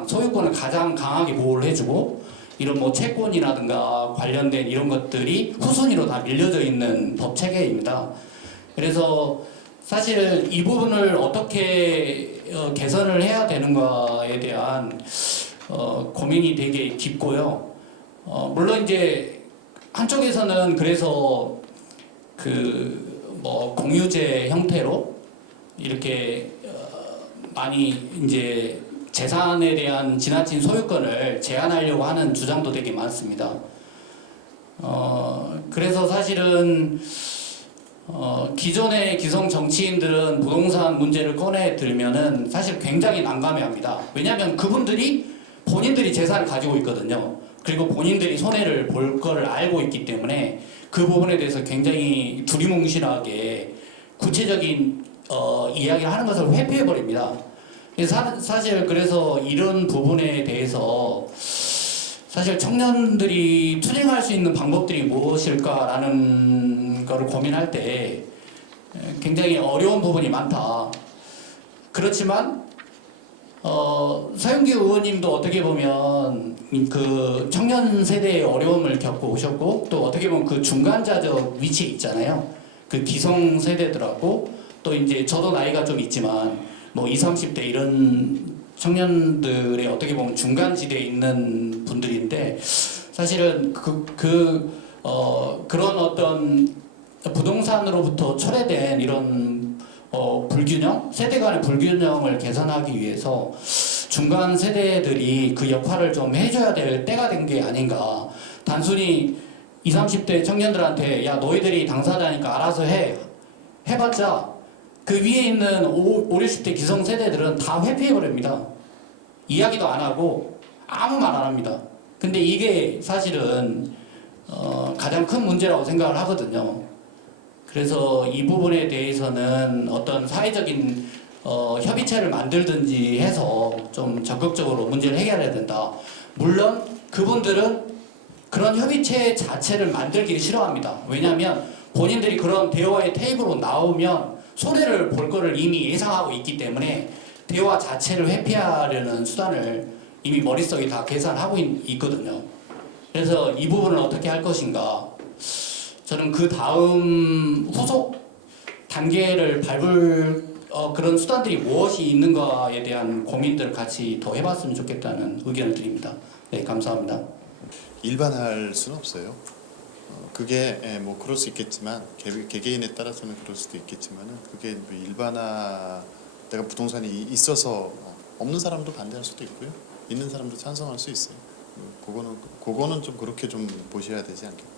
소유권을 가장 강하게 보호를 해주고 이런 뭐 채권이라든가 관련된 이런 것들이 후순위로 다 밀려져 있는 법 체계입니다. 그래서 사실 이 부분을 어떻게 개선을 해야 되는가에 대한 고민이 되게 깊고요. 물론 이제 한쪽에서는 그래서 공유제 형태로 이렇게 많이 이제 재산에 대한 지나친 소유권을 제한하려고 하는 주장도 되게 많습니다. 그래서 사실은 기존의 기성 정치인들은 부동산 문제를 꺼내 들면은 사실 굉장히 난감해합니다. 왜냐하면 그분들이 본인들이 재산을 가지고 있거든요. 그리고 본인들이 손해를 볼 거를 알고 있기 때문에 그 부분에 대해서 굉장히 두리뭉실하게 구체적인 이야기를 하는 것을 회피해 버립니다. 사실 그래서 이런 부분에 대해서 사실 청년들이 투쟁할 수 있는 방법들이 무엇일까라는 거를 고민할 때 굉장히 어려운 부분이 많다. 그렇지만 서영기 의원님도 어떻게 보면 그 청년 세대의 어려움을 겪고 오셨고 또 어떻게 보면 그 중간자적 위치에 있잖아요. 그 기성 세대들하고 또 이제 저도 나이가 좀 있지만 뭐 20, 30대 이런 청년들의 어떻게 보면 중간지대에 있는 분들인데 사실은 그런 어떤 부동산으로부터 초래된 이런 불균형, 세대 간의 불균형을 개선하기 위해서 중간 세대들이 그 역할을 좀 해줘야 될 때가 된 게 아닌가. 단순히 20, 30대 청년들한테 야 너희들이 당사자니까 알아서 해봤자 그 위에 있는 50, 60대 기성 세대들은 다 회피해버립니다. 이야기도 안 하고 아무 말 안 합니다. 근데 이게 사실은 가장 큰 문제라고 생각을 하거든요. 그래서 이 부분에 대해서는 어떤 사회적인 협의체를 만들든지 해서 좀 적극적으로 문제를 해결해야 된다. 물론 그분들은 그런 협의체 자체를 만들기를 싫어합니다. 왜냐하면 본인들이 그런 대화의 테이블로 나오면 손해를 볼 거를 이미 예상하고 있기 때문에 대화 자체를 회피하려는 수단을 이미 머릿속에 다 계산하고 있거든요. 그래서 이 부분을 어떻게 할 것인가. 저는 그 다음 후속 단계를 밟을 그런 수단들이 무엇이 있는가에 대한 고민들을 같이 더 해봤으면 좋겠다는 의견을 드립니다. 네, 감사합니다. 일반화할 수는 없어요. 그게 뭐 그럴 수 있겠지만 개개인에 따라서는 그럴 수도 있겠지만은 그게 일반화 내가 부동산이 있어서 없는 사람도 반대할 수도 있고요. 있는 사람도 찬성할 수 있어요. 그거는 좀 그렇게 좀 보셔야 되지 않겠나.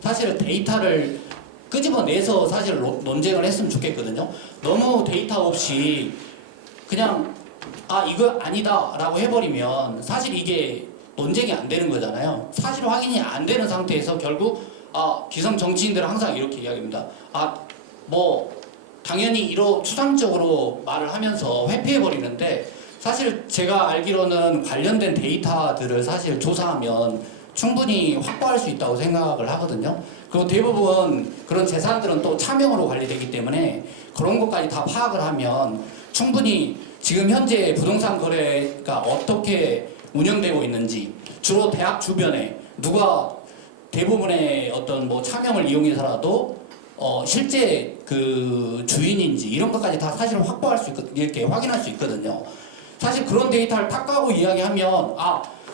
사실은 데이터를 끄집어내서 사실 논쟁을 했으면 좋겠거든요. 너무 데이터 없이 그냥 이거 아니다 라고 해버리면 사실 이게 논쟁이 안 되는 거잖아요. 사실 확인이 안 되는 상태에서 결국 기성 정치인들은 항상 이렇게 이야기합니다. 뭐 당연히 추상적으로 말을 하면서 회피해버리는데 사실 제가 알기로는 관련된 데이터들을 사실 조사하면 충분히 확보할 수 있다고 생각을 하거든요. 그리고 대부분 그런 재산들은 또 차명으로 관리되기 때문에 그런 것까지 다 파악을 하면 충분히 지금 현재 부동산 거래가 어떻게 운영되고 있는지 주로 대학 주변에 누가 대부분의 어떤 뭐 차명을 이용해서라도 실제 그 주인인지 이런 것까지 다 사실 확보할 수 이렇게 확인할 수 있거든요. 사실 그런 데이터를 탁 까고 이야기하면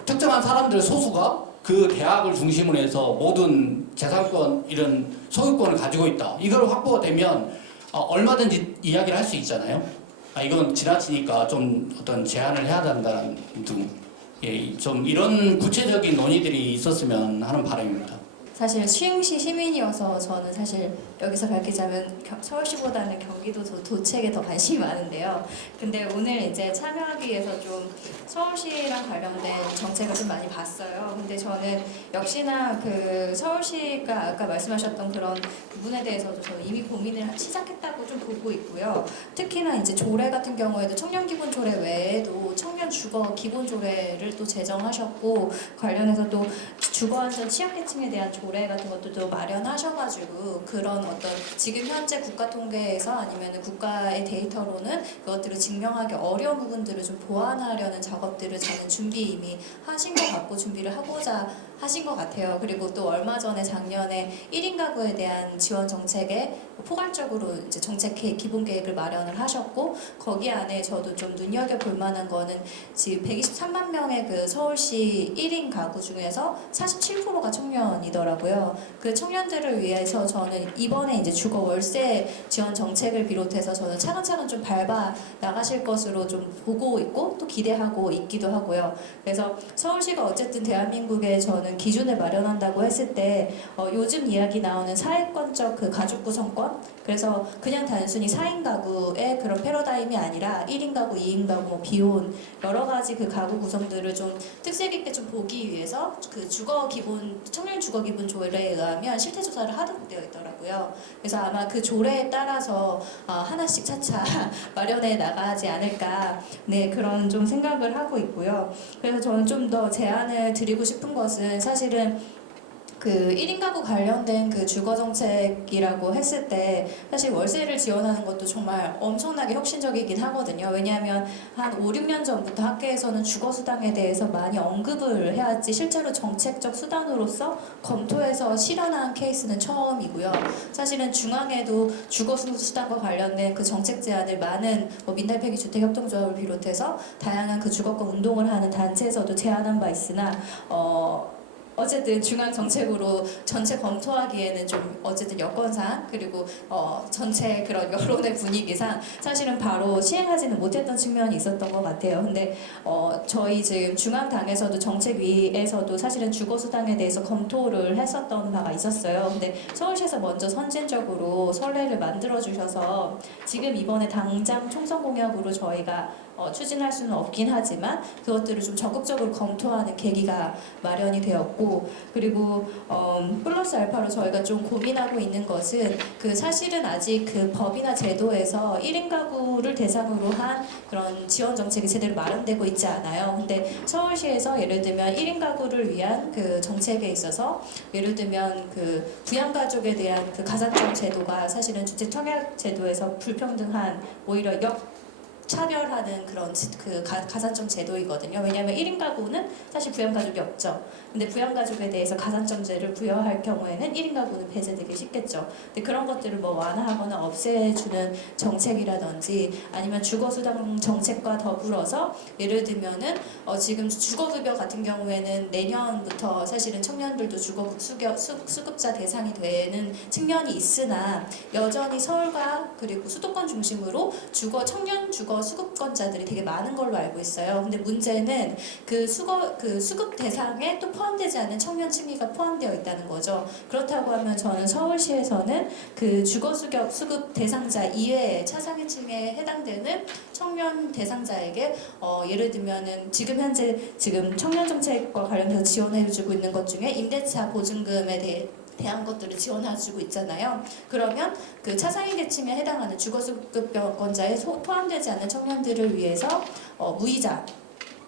특정한 사람들 소수가 그 대학을 중심으로 해서 모든 재산권 이런 소유권을 가지고 있다. 이걸 확보가 되면 얼마든지 이야기를 할 수 있잖아요. 이건 지나치니까 좀 어떤 제한을 해야 된다는 등, 좀 이런 구체적인 논의들이 있었으면 하는 바람입니다. 사실 시흥시 시민이어서 저는 사실 여기서 밝히자면 서울시보다는 경기도 도책에 더 관심이 많은데요. 근데 오늘 이제 참여하기 위해서 좀 서울시랑 관련된 정책을 좀 많이 봤어요. 근데 저는 역시나 그 서울시가 아까 말씀하셨던 그런 부분에 대해서도 저는 이미 고민을 시작했다고 좀 보고 있고요. 특히나 이제 조례 같은 경우에도 청년 기본 조례 외에도 청년 주거 기본 조례를 또 제정하셨고 관련해서 또 주거 안전 취약계층에 대한 조례 같은 것도 또 마련하셔가지고 그런 어떤 지금 현재 국가 통계에서 아니면 국가의 데이터로는 그것들을 증명하기 어려운 부분들을 좀 보완하려는 작업들을 저는 준비 이미 하신 것 같고 준비를 하고자 하신 것 같아요. 그리고 또 얼마 전에 작년에 1인 가구에 대한 지원 정책에 포괄적으로 이제 정책 기본 계획을 마련을 하셨고 거기 안에 저도 좀 눈여겨볼 만한 거는 지금 123만 명의 그 서울시 1인 가구 중에서 47%가 청년이더라고요. 그 청년들을 위해서 저는 이번에 이제 주거 월세 지원 정책을 비롯해서 저는 차근차근 좀 밟아 나가실 것으로 좀 보고 있고 또 기대하고 있기도 하고요. 그래서 서울시가 어쨌든 대한민국에 저는 기준을 마련한다고 했을 때 요즘 이야기 나오는 사회권적 그 가족 구성권 그래서 그냥 단순히 4인 가구의 그런 패러다임이 아니라 1인 가구, 2인 가구, 뭐 비혼 여러 가지 그 가구 구성들을 좀 특색 있게 좀 보기 위해서 그 청년 주거 기본 조례에 의하면 실태 조사를 하도록 되어 있더라고요. 그래서 아마 그 조례에 따라서 하나씩 차차 마련해 나가지 않을까 그런 좀 생각을 하고 있고요. 그래서 저는 좀 더 제안을 드리고 싶은 것은 사실은 그 1인 가구 관련된 그 주거 정책이라고 했을 때 사실 월세를 지원하는 것도 정말 엄청나게 혁신적이긴 하거든요. 왜냐하면 한 5, 6년 전부터 학계에서는 주거 수당에 대해서 많이 언급을 해야지 실제로 정책적 수단으로서 검토해서 실현한 케이스는 처음이고요. 사실은 중앙에도 주거 수당과 관련된 그 정책 제안을 많은 민달팽이 주택협동조합을 비롯해서 다양한 그 주거권 운동을 하는 단체에서도 제안한 바 있으나 어쨌든 중앙 정책으로 전체 검토하기에는 좀 어쨌든 여건상 그리고 전체 그런 여론의 분위기상 사실은 바로 시행하지는 못했던 측면이 있었던 것 같아요. 근데 저희 지금 중앙당에서도 정책위에서도 사실은 주거수당에 대해서 검토를 했었던 바가 있었어요. 근데 서울시에서 먼저 선진적으로 선례를 만들어 주셔서 지금 이번에 당장 총선 공약으로 저희가 추진할 수는 없긴 하지만 그것들을 좀 적극적으로 검토하는 계기가 마련이 되었고 그리고 플러스 알파로 저희가 좀 고민하고 있는 것은 그 사실은 아직 그 법이나 제도에서 1인 가구를 대상으로 한 그런 지원 정책이 제대로 마련되고 있지 않아요. 근데 서울시에서 예를 들면 1인 가구를 위한 그 정책에 있어서 예를 들면 그 부양가족에 대한 그 가산점 제도가 사실은 주택 청약 제도에서 불평등한 오히려 차별하는 그런 그 가산점 제도이거든요. 왜냐하면 1인 가구는 사실 부양가족이 없죠. 근데 부양가족에 대해서 가산점제를 부여할 경우에는 1인 가구는 배제되기 쉽겠죠. 근데 그런 것들을 뭐 완화하거나 없애주는 정책이라든지 아니면 주거수당 정책과 더불어서 예를 들면은 지금 주거급여 같은 경우에는 내년부터 사실은 청년들도 수급자 대상이 되는 측면이 있으나 여전히 서울과 그리고 수도권 중심으로 청년 주거 수급권자들이 되게 많은 걸로 알고 있어요. 근데 문제는 그 수급 대상에 또 포함되지 않는 청년 층위가 포함되어 있다는 거죠. 그렇다고 하면 저는 서울시에서는 그 주거 수급 대상자 이외의 차상위층에 해당되는 청년 대상자에게 예를 들면은 지금 현재 청년 정책과 관련해서 지원해주고 있는 것 중에 임대차 보증금에 대한 것들을 지원해주고 있잖아요. 그러면 그 차상위 계층에 해당하는 주거수급권자에 포함되지 않는 청년들을 위해서 무이자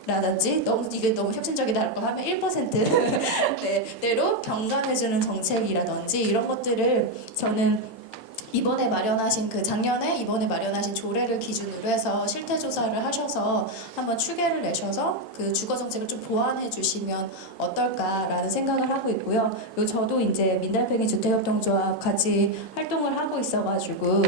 라든지 이게 너무 혁신적이다라고 하면 1% 대로 경감해주는 정책이라든지 이런 것들을 저는 이번에 마련하신 조례를 기준으로 해서 실태 조사를 하셔서 한번 추계를 내셔서 그 주거 정책을 좀 보완해 주시면 어떨까라는 생각을 하고 있고요. 그리고 저도 이제 민달팽이 주택협동조합 같이 활동을 하고 있어가지고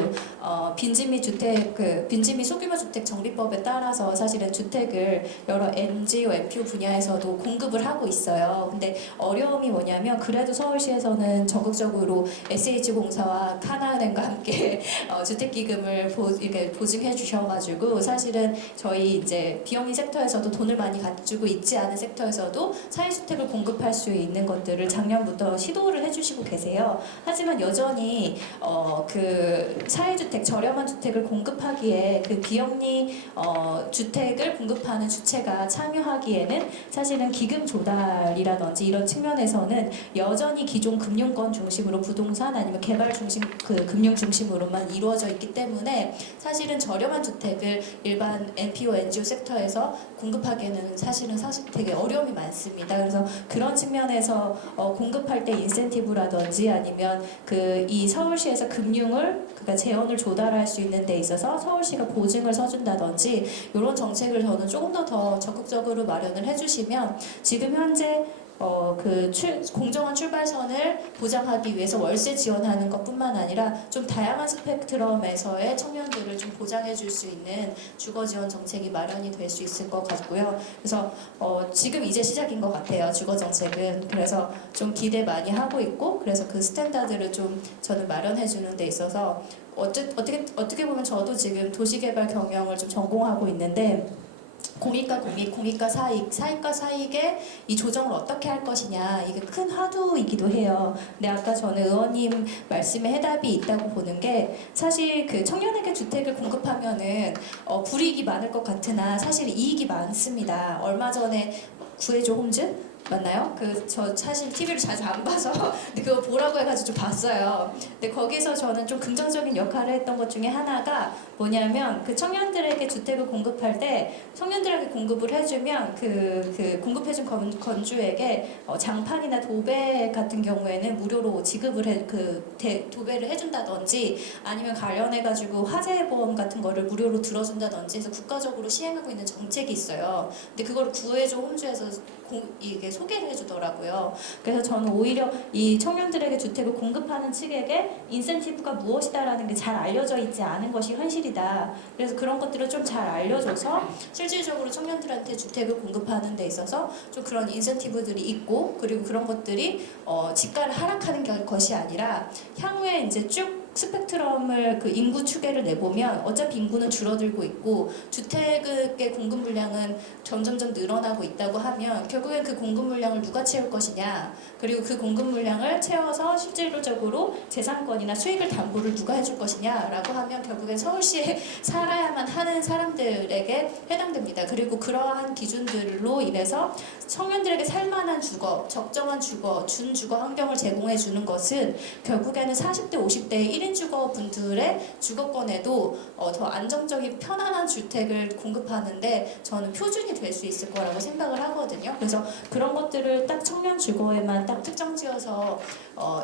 빈집미 소규모 주택 정비법에 따라서 사실은 주택을 여러 NGO, NPO 분야에서도 공급을 하고 있어요. 근데 어려움이 뭐냐면 그래도 서울시에서는 적극적으로 SH공사와 하나은행과 함께 주택기금을 이렇게 보증해 주셔가지고 사실은 저희 이제 비영리 섹터에서도 돈을 많이 가지고 있지 않은 섹터에서도 사회주택을 공급할 수 있는 것들을 작년부터 시도를 해주시고 계세요. 하지만 여전히 그 사회주택, 저렴한 주택을 공급하기에 그 비영리 주택을 공급하는 주체가 참여하기에는 사실은 기금 조달이라든지 이런 측면에서는 여전히 기존 금융권 중심으로 부동산 아니면 개발 중심 그 금융 중심으로만 이루어져 있기 때문에 사실은 저렴한 주택을 일반 NPO, NGO 섹터에서 공급하기에는 사실 되게 어려움이 많습니다. 그래서 그런 측면에서 공급할 때 인센티브라든지 아니면 그 이 서울시에서 그러니까 재원을 조달할 수 있는 데 있어서 서울시가 보증을 서준다든지 이런 정책을 저는 조금 더 적극적으로 마련을 해주시면 지금 현재 공정한 출발선을 보장하기 위해서 월세 지원하는 것뿐만 아니라 좀 다양한 스펙트럼에서의 청년들을 좀 보장해 줄 수 있는 주거 지원 정책이 마련이 될 수 있을 것 같고요. 그래서 지금 이제 시작인 것 같아요. 주거 정책은. 그래서 좀 기대 많이 하고 있고 그래서 그 스탠다드를 좀 저는 마련해 주는 데 있어서 어떻게 보면 저도 지금 도시개발 경영을 좀 전공하고 있는데 공익과 공익, 공익과 사익, 사익과 사익의 이 조정을 어떻게 할 것이냐 이게 큰 화두이기도 해요. 근데 아까 저는 의원님 말씀에 해답이 있다고 보는 게 사실 그 청년에게 주택을 공급하면은 불이익이 많을 것 같으나 사실 이익이 많습니다. 얼마 전에 구해줘 홈즈? 맞나요? 저 사실 TV를 자주 안 봐서 근데 그거 보라고 해가지고 좀 봤어요. 근데 거기서 저는 좀 긍정적인 역할을 했던 것 중에 하나가 뭐냐면 그 청년들에게 주택을 공급할 때 청년들에게 공급을 해주면 그 공급해준 건주에게 장판이나 도배 같은 경우에는 무료로 지급을 도배를 해준다든지 아니면 관련해가지고 화재 보험 같은 거를 무료로 들어준다든지 해서 국가적으로 시행하고 있는 정책이 있어요. 근데 그걸 구해줘 홈즈에서 이게 소개를 해주더라고요. 그래서 저는 오히려 이 청년들에게 주택을 공급하는 측에게 인센티브가 무엇이다라는 게 잘 알려져 있지 않은 것이 현실이다. 그래서 그런 것들을 좀 잘 알려줘서 실질적으로 청년들한테 주택을 공급하는 데 있어서 좀 그런 인센티브들이 있고 그리고 그런 것들이 지가를 하락하는 것이 아니라 향후에 이제 쭉 스펙트럼을 그 인구 추계를 내보면 어차피 인구는 줄어들고 있고 주택의 공급 물량은 점점점 늘어나고 있다고 하면 결국엔 그 공급 물량을 누가 채울 것이냐 그리고 그 공급 물량을 채워서 실질적으로 재산권이나 수익을 담보를 누가 해줄 것이냐라고 하면 결국엔 서울시에 살아야만 하는 사람들에게 해당됩니다. 그리고 그러한 기준들로 인해서 청년들에게 살만한 주거, 적정한 주거, 준주거 환경을 제공해 주는 것은 결국에는 40대, 50대의 1인 주거분들의 주거권에도 더 안정적인 편안한 주택을 공급하는데 저는 표준이 될 수 있을 거라고 생각을 하거든요. 그래서 그런 것들을 딱 청년 주거에만 딱 특정 지어서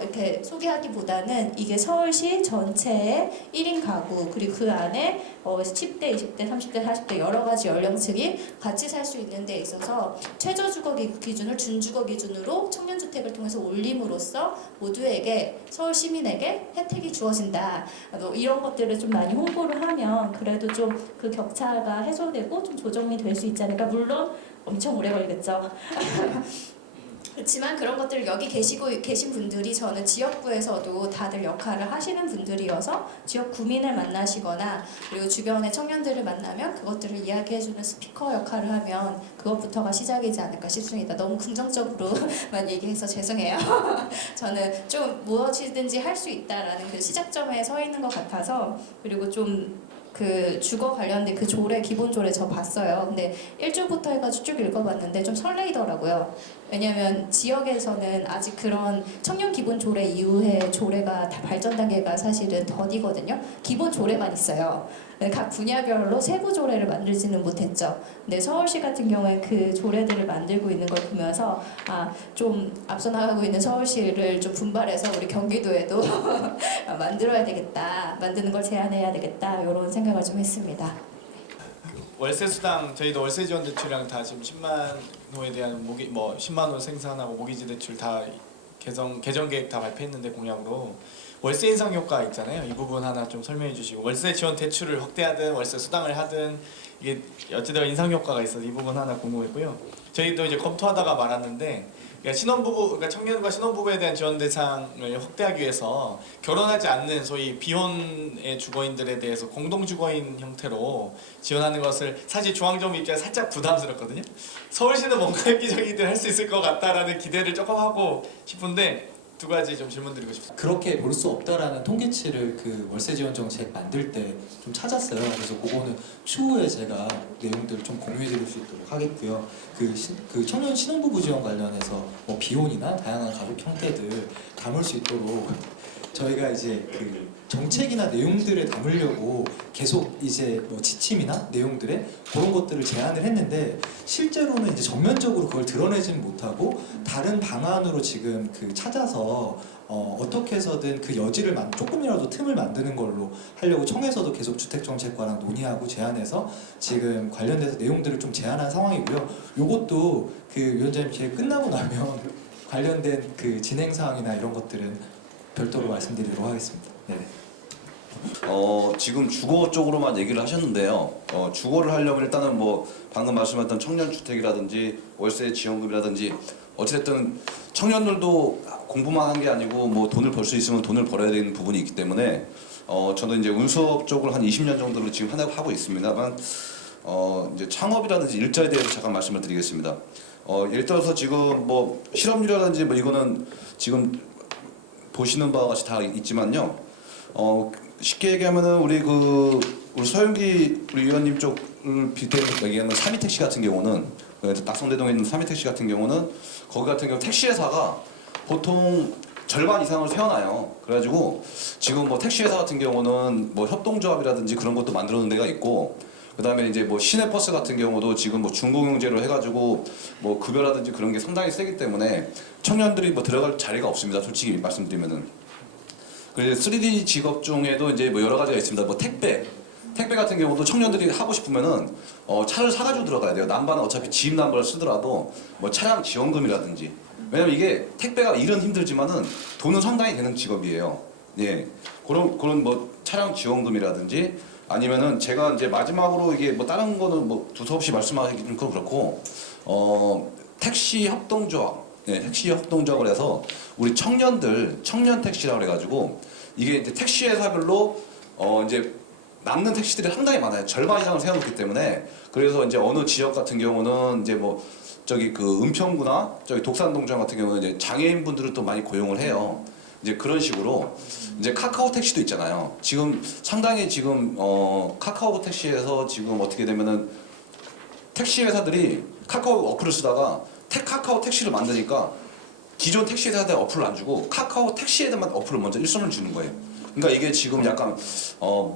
이렇게 소개하기보다는 이게 서울시 전체의 1인 가구 그리고 그 안에 10대, 20대, 30대, 40대 여러 가지 연령층이 같이 살 수 있는 데 있어서 최저주거 기준을 준주거 기준으로 청년주택을 통해서 올림으로써 모두에게 서울 시민에게 혜택이 주어진다. 이런 것들을 좀 많이 홍보를 하면 그래도 좀 그 격차가 해소되고 좀 조정이 될 수 있지 않을까. 물론 엄청 오래 걸리겠죠. 그렇지만 그런 것들을 여기 계신 분들이 저는 지역구에서도 다들 역할을 하시는 분들이어서 지역 구민을 만나시거나 그리고 주변의 청년들을 만나면 그것들을 이야기해주는 스피커 역할을 하면 그것부터가 시작이지 않을까 싶습니다. 너무 긍정적으로만 얘기해서 죄송해요. 저는 좀 무엇이든지 할 수 있다라는 그 시작점에 서 있는 것 같아서 그리고 좀 그 주거 관련된 그 조례 기본 조례 저 봤어요. 근데 1조부터 해가지고 쭉 읽어봤는데 좀 설레이더라고요. 왜냐하면 지역에서는 아직 그런 청년 기본 조례 이후에 조례가 다 발전 단계가 사실은 더디거든요. 기본 조례만 있어요. 각 분야별로 세부 조례를 만들지는 못했죠. 근데 서울시 같은 경우에 그 조례들을 만들고 있는 걸 보면서 좀 앞서 나가고 있는 서울시를 좀 분발해서 우리 경기도에도 만들어야 되겠다, 만드는 걸 제한해야 되겠다 이런 생각을 좀 했습니다. 월세 수당 저희도 월세 지원 대출이랑 다 지금 10만 호에 대한 10만 호 생산하고 모기지 대출 다 개정 계획 다 발표했는데 공약으로 월세 인상 효과 있잖아요. 이 부분 하나 좀 설명해 주시고 월세 지원 대출을 확대하든 월세 수당을 하든 이게 어찌되어 인상 효과가 있어서 이 부분 하나 궁금했고요. 저희도 이제 검토하다가 말았는데 그러니까 신혼부부, 그러니까 청년과 신혼부부에 대한 지원 대상을 확대하기 위해서 결혼하지 않는 소위 비혼의 주거인들에 대해서 공동주거인 형태로 지원하는 것을 사실 중앙정부 입장에 살짝 부담스럽거든요. 서울시는 뭔가 획기적인 일을 할 수 있을 것 같다라는 기대를 조금 하고 싶은데 두 가지 좀 질문드리고 싶습니다. 그렇게 볼 수 없다라는 통계치를 그 월세 지원 정책 만들 때 좀 찾았어요. 그래서 그거는 추후에 제가 내용들을 좀 공유해드릴 수 있도록 하겠고요. 그 청년 신혼부부 지원 관련해서 뭐 비혼이나 다양한 가족 형태들 담을 수 있도록 저희가 이제 그 정책이나 내용들을 담으려고 계속 이제 뭐 지침이나 내용들에 그런 것들을 제안을 했는데 실제로는 이제 정면적으로 그걸 드러내지는 못하고 다른 방안으로 지금 그 찾아서 어떻게 해서든 그 여지를 조금이라도 틈을 만드는 걸로 하려고 청에서도 계속 주택정책과랑 논의하고 제안해서 지금 관련돼서 내용들을 좀 제안한 상황이고요. 요것도 그 위원장님 기획 끝나고 나면 관련된 그 진행 사항이나 이런 것들은 별도로 말씀드리도록 하겠습니다. 네. 지금 주거 쪽으로만 얘기를 하셨는데요. 주거를 하려면 일단은 뭐 방금 말씀하셨던 청년주택이라든지 월세 지원금이라든지 어찌됐든 청년들도 공부만 한 게 아니고 뭐 돈을 벌 수 있으면 돈을 벌어야 되는 부분이 있기 때문에 저도 이제 운수업 쪽으로 한 20년 정도를 지금 하고 있습니다만 이제 창업이라든지 일자리에 대해서 잠깐 말씀을 드리겠습니다. 예를 들어서 지금 뭐 실업률이라든지 뭐 이거는 지금 보시는 바와 같이 다 있지만요. 쉽게 얘기하면은 우리 서영기 우리 위원님 쪽을 비롯해서 얘기하면 삼이택시 같은 경우는 낙성대동에 있는 삼이택시 같은 경우는 거기 같은 경우 택시 회사가 보통 절반 이상을 세워놔요. 그래가지고 지금 뭐 택시 회사 같은 경우는 뭐 협동조합이라든지 그런 것도 만들어 놓은 데가 있고 그다음에 이제 뭐 시내버스 같은 경우도 지금 뭐 준공영제로 해가지고 뭐 급여라든지 그런 게 상당히 세기 때문에 청년들이 뭐 들어갈 자리가 없습니다. 솔직히 말씀드리면은. 그래서 3D 직업 중에도 이제 뭐 여러 가지가 있습니다. 뭐 택배 같은 경우도 청년들이 하고 싶으면은 차를 사가지고 들어가야 돼요. 남바는 어차피 지입 남바를 쓰더라도 뭐 차량 지원금이라든지 왜냐면 이게 택배가 일은 힘들지만은 돈은 상당히 되는 직업이에요. 예, 그런 뭐 차량 지원금이라든지 아니면은 제가 이제 마지막으로 이게 뭐 다른 거는 뭐 두서없이 말씀하기 좀 그렇고 택시 협동조합. 네, 택시 협동조합을 해서 우리 청년 택시라고 그래가지고 이게 이제 택시 회사별로 이제 남는 택시들이 상당히 많아요. 절반 이상을 세워놓기 때문에 그래서 이제 어느 지역 같은 경우는 이제 뭐 저기 그 은평구나 저기 독산동점 같은 경우는 이제 장애인분들을 또 많이 고용을 해요. 이제 그런 식으로 이제 카카오 택시도 있잖아요. 지금 상당히 지금 카카오 택시에서 지금 어떻게 되면은 택시 회사들이 카카오 어플을 쓰다가 카카오 택시를 만드니까 기존 택시 회사한테 어플을 안 주고 카카오 택시에만 어플을 먼저 일선을 주는 거예요. 그러니까 이게 지금 약간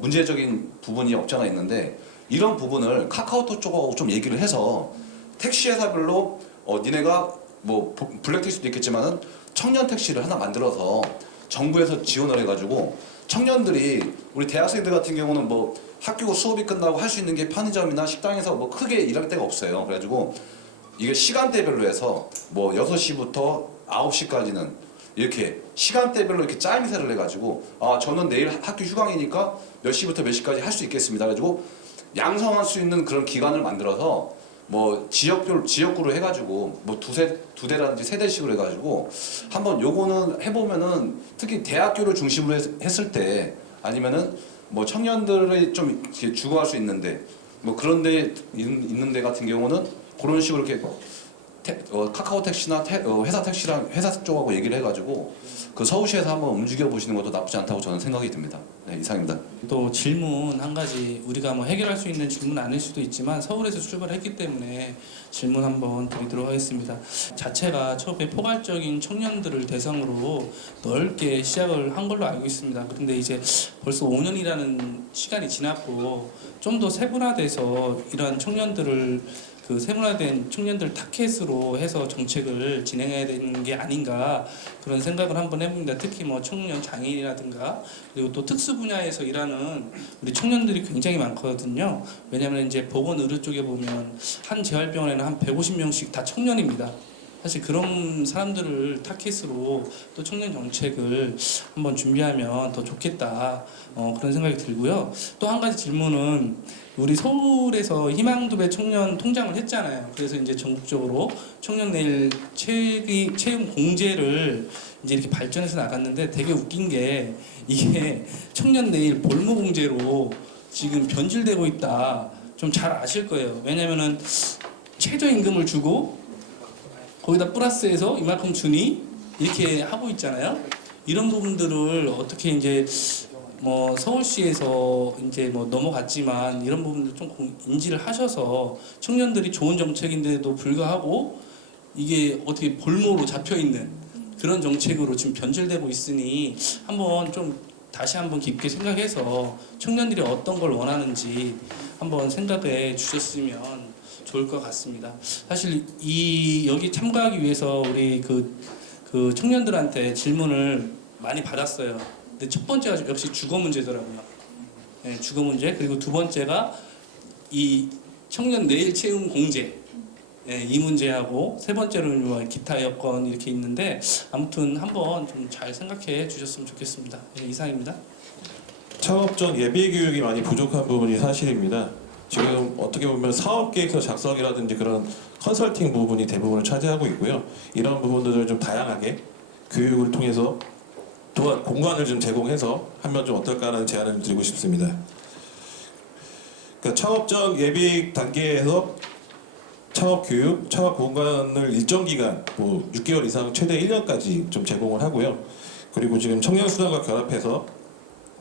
문제적인 부분이 없지 않아 있는데 이런 부분을 카카오톡 쪽하고 좀 얘기를 해서 택시 회사별로 니네가 뭐 블랙 택시도 있겠지만은 청년 택시를 하나 만들어서 정부에서 지원을 해가지고 청년들이 우리 대학생들 같은 경우는 뭐 학교 수업이 끝나고 할 수 있는 게 편의점이나 식당에서 뭐 크게 일할 데가 없어요. 그래가지고 이게 시간대별로 해서 뭐 6시부터 9시까지는 이렇게 시간대별로 이렇게 짜임새를 해가지고 저는 내일 학교 휴강이니까 몇 시부터 몇 시까지 할 수 있겠습니다. 그래가지고 양성할 수 있는 그런 기간을 만들어서 뭐 지역구로 해가지고 뭐 두 대라든지 세 대씩으로 해가지고 한번 요거는 해보면은 특히 대학교를 중심으로 했을 때 아니면은 뭐 청년들이 좀 이렇게 주거할 수 있는데 뭐 그런 데 있는 데 같은 경우는 그런 식으로 이렇게 카카오 택시나 회사 택시랑 회사 쪽하고 얘기를 해가지고 그 서울시에서 한번 움직여 보시는 것도 나쁘지 않다고 저는 생각이 듭니다. 네, 이상입니다. 또 질문 한 가지 우리가 뭐 해결할 수 있는 질문 아닐 수도 있지만 서울에서 출발했기 때문에 질문 한번 드리도록 하겠습니다. 자체가 처음에 포괄적인 청년들을 대상으로 넓게 시작을 한 걸로 알고 있습니다. 그런데 이제 벌써 5년이라는 시간이 지났고 좀 더 세분화돼서 이러한 청년들을 그 세분화된 청년들 타켓으로 해서 정책을 진행해야 되는 게 아닌가 그런 생각을 한번 해봅니다. 특히 뭐 청년 장애인이라든가 그리고 또 특수 분야에서 일하는 우리 청년들이 굉장히 많거든요. 왜냐하면 이제 보건 의료 쪽에 보면 한 재활병원에는 한 150명씩 다 청년입니다. 사실 그런 사람들을 타켓으로 또 청년 정책을 한번 준비하면 더 좋겠다 그런 생각이 들고요. 또 한 가지 질문은 우리 서울에서 희망도배 청년 통장을 했잖아요. 그래서 이제 전국적으로 청년 내일 채용 공제를 이제 이렇게 발전해서 나갔는데 되게 웃긴 게 이게 청년 내일 볼모 공제로 지금 변질되고 있다. 좀 잘 아실 거예요. 왜냐면은 최저임금을 주고 거기다 플러스해서 이만큼 주니 이렇게 하고 있잖아요. 이런 부분들을 어떻게 이제 뭐 서울시에서 이제 뭐 넘어갔지만 이런 부분들 좀 인지를 하셔서 청년들이 좋은 정책인데도 불구하고 이게 어떻게 볼모로 잡혀 있는 그런 정책으로 지금 변질되고 있으니 한번 좀 다시 한번 깊게 생각해서 청년들이 어떤 걸 원하는지 한번 생각해 주셨으면 좋을 것 같습니다. 사실 여기 참가하기 위해서 우리 그 청년들한테 질문을 많이 받았어요. 근데 첫 번째가 역시 주거 문제더라고요. 네, 주거 문제. 그리고 두 번째가 이 청년 내일 채용 공제. 네, 이 문제하고 세 번째로는 뭐 기타 여건 이렇게 있는데 아무튼 한번 좀 잘 생각해 주셨으면 좋겠습니다. 네, 이상입니다. 창업적 예비 교육이 많이 부족한 부분이 사실입니다. 지금 어떻게 보면 사업계획서 작성이라든지 그런 컨설팅 부분이 대부분을 차지하고 있고요. 이런 부분들을 좀 다양하게 교육을 통해서 또한 공간을 좀 제공해서 하면 좀 어떨까라는 제안을 좀 드리고 싶습니다. 그러니까 창업적 예비 단계에서 창업 교육, 창업 공간을 일정 기간, 뭐 6개월 이상 최대 1년까지 좀 제공을 하고요. 그리고 지금 청년 수당과 결합해서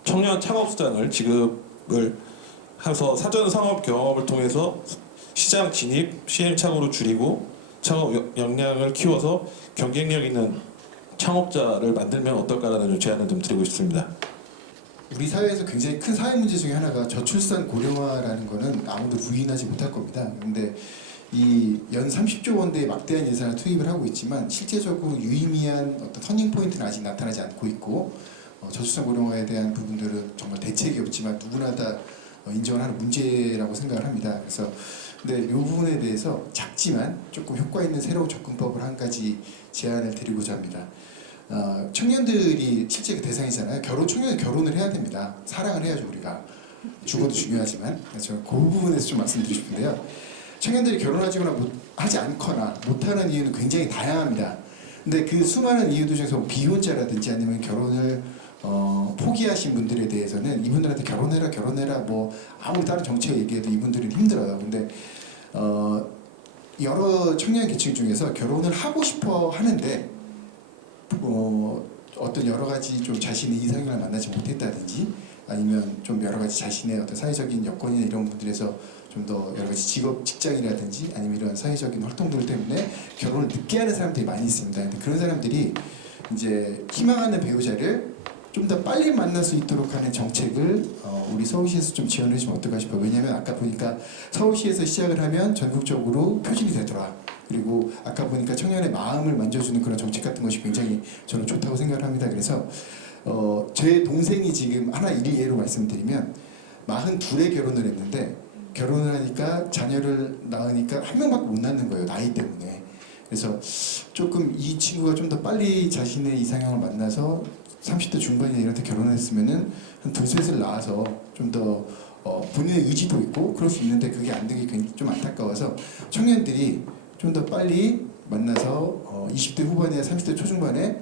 청년 창업 수당을 지급을 해서 사전 상업 경험을 통해서 시장 진입 시행착오를 줄이고 창업 역량을 키워서 경쟁력 있는 창업자를 만들면 어떨까라는 제안을 좀 드리고 싶습니다. 우리 사회에서 굉장히 큰 사회 문제 중에 하나가 저출산 고령화라는 거는 아무도 부인하지 못할 겁니다. 그런데 이 연 30조 원대의 막대한 예산을 투입을 하고 있지만 실제적으로 유의미한 어떤 터닝 포인트는 아직 나타나지 않고 있고 저출산 고령화에 대한 부분들은 정말 대책이 없지만 누구나 다 인정을 하는 문제라고 생각을 합니다. 그래서 근데 이 부분에 대해서 작지만 조금 효과 있는 새로운 접근법을 한 가지 제안을 드리고자 합니다. 청년들이 실제 그 대상이잖아요. 청년은 결혼을 해야 됩니다. 사랑을 해야죠 우리가. 주거도 중요하지만 그래서 그 부분에서 좀 말씀드리고 싶은데요. 청년들이 결혼하지거나 하지 않거나 못하는 이유는 굉장히 다양합니다. 근데 그 수많은 이유들 중에서 비혼자라든지 아니면 결혼을 포기하신 분들에 대해서는 이분들한테 결혼해라 뭐 아무리 다른 정책 얘기해도 이분들은 힘들어요. 근데 여러 청년 계층 중에서 결혼을 하고 싶어 하는데 어떤 여러 가지 좀 자신의 이상형을 만나지 못했다든지 아니면 좀 여러 가지 자신의 어떤 사회적인 여건이나 이런 부분들에서 좀 더 여러 가지 직장이라든지 아니면 이런 사회적인 활동들 때문에 결혼을 늦게 하는 사람들이 많이 있습니다. 근데 그런 사람들이 이제 희망하는 배우자를 좀 더 빨리 만날 수 있도록 하는 정책을 우리 서울시에서 좀 지원을 해주면 어떨까 싶어요. 왜냐하면 아까 보니까 서울시에서 시작을 하면 전국적으로 표준이 되더라. 그리고 아까 보니까 청년의 마음을 만져주는 그런 정책 같은 것이 굉장히 저는 좋다고 생각을 합니다. 그래서 제 동생이 지금 하나 일례로 말씀드리면 42에 결혼을 했는데 결혼을 하니까 자녀를 낳으니까 한 명밖에 못 낳는 거예요. 나이 때문에. 그래서 조금 이 친구가 좀 더 빨리 자신의 이상형을 만나서 30대 중반이나 이럴 때 결혼을 했으면은 한 둘셋을 낳아서 좀 더 본인의 의지도 있고 그럴 수 있는데 그게 안 되는 게 굉장히 좀 안타까워서 청년들이 좀 더 빨리 만나서 20대 후반이나 30대 초중반에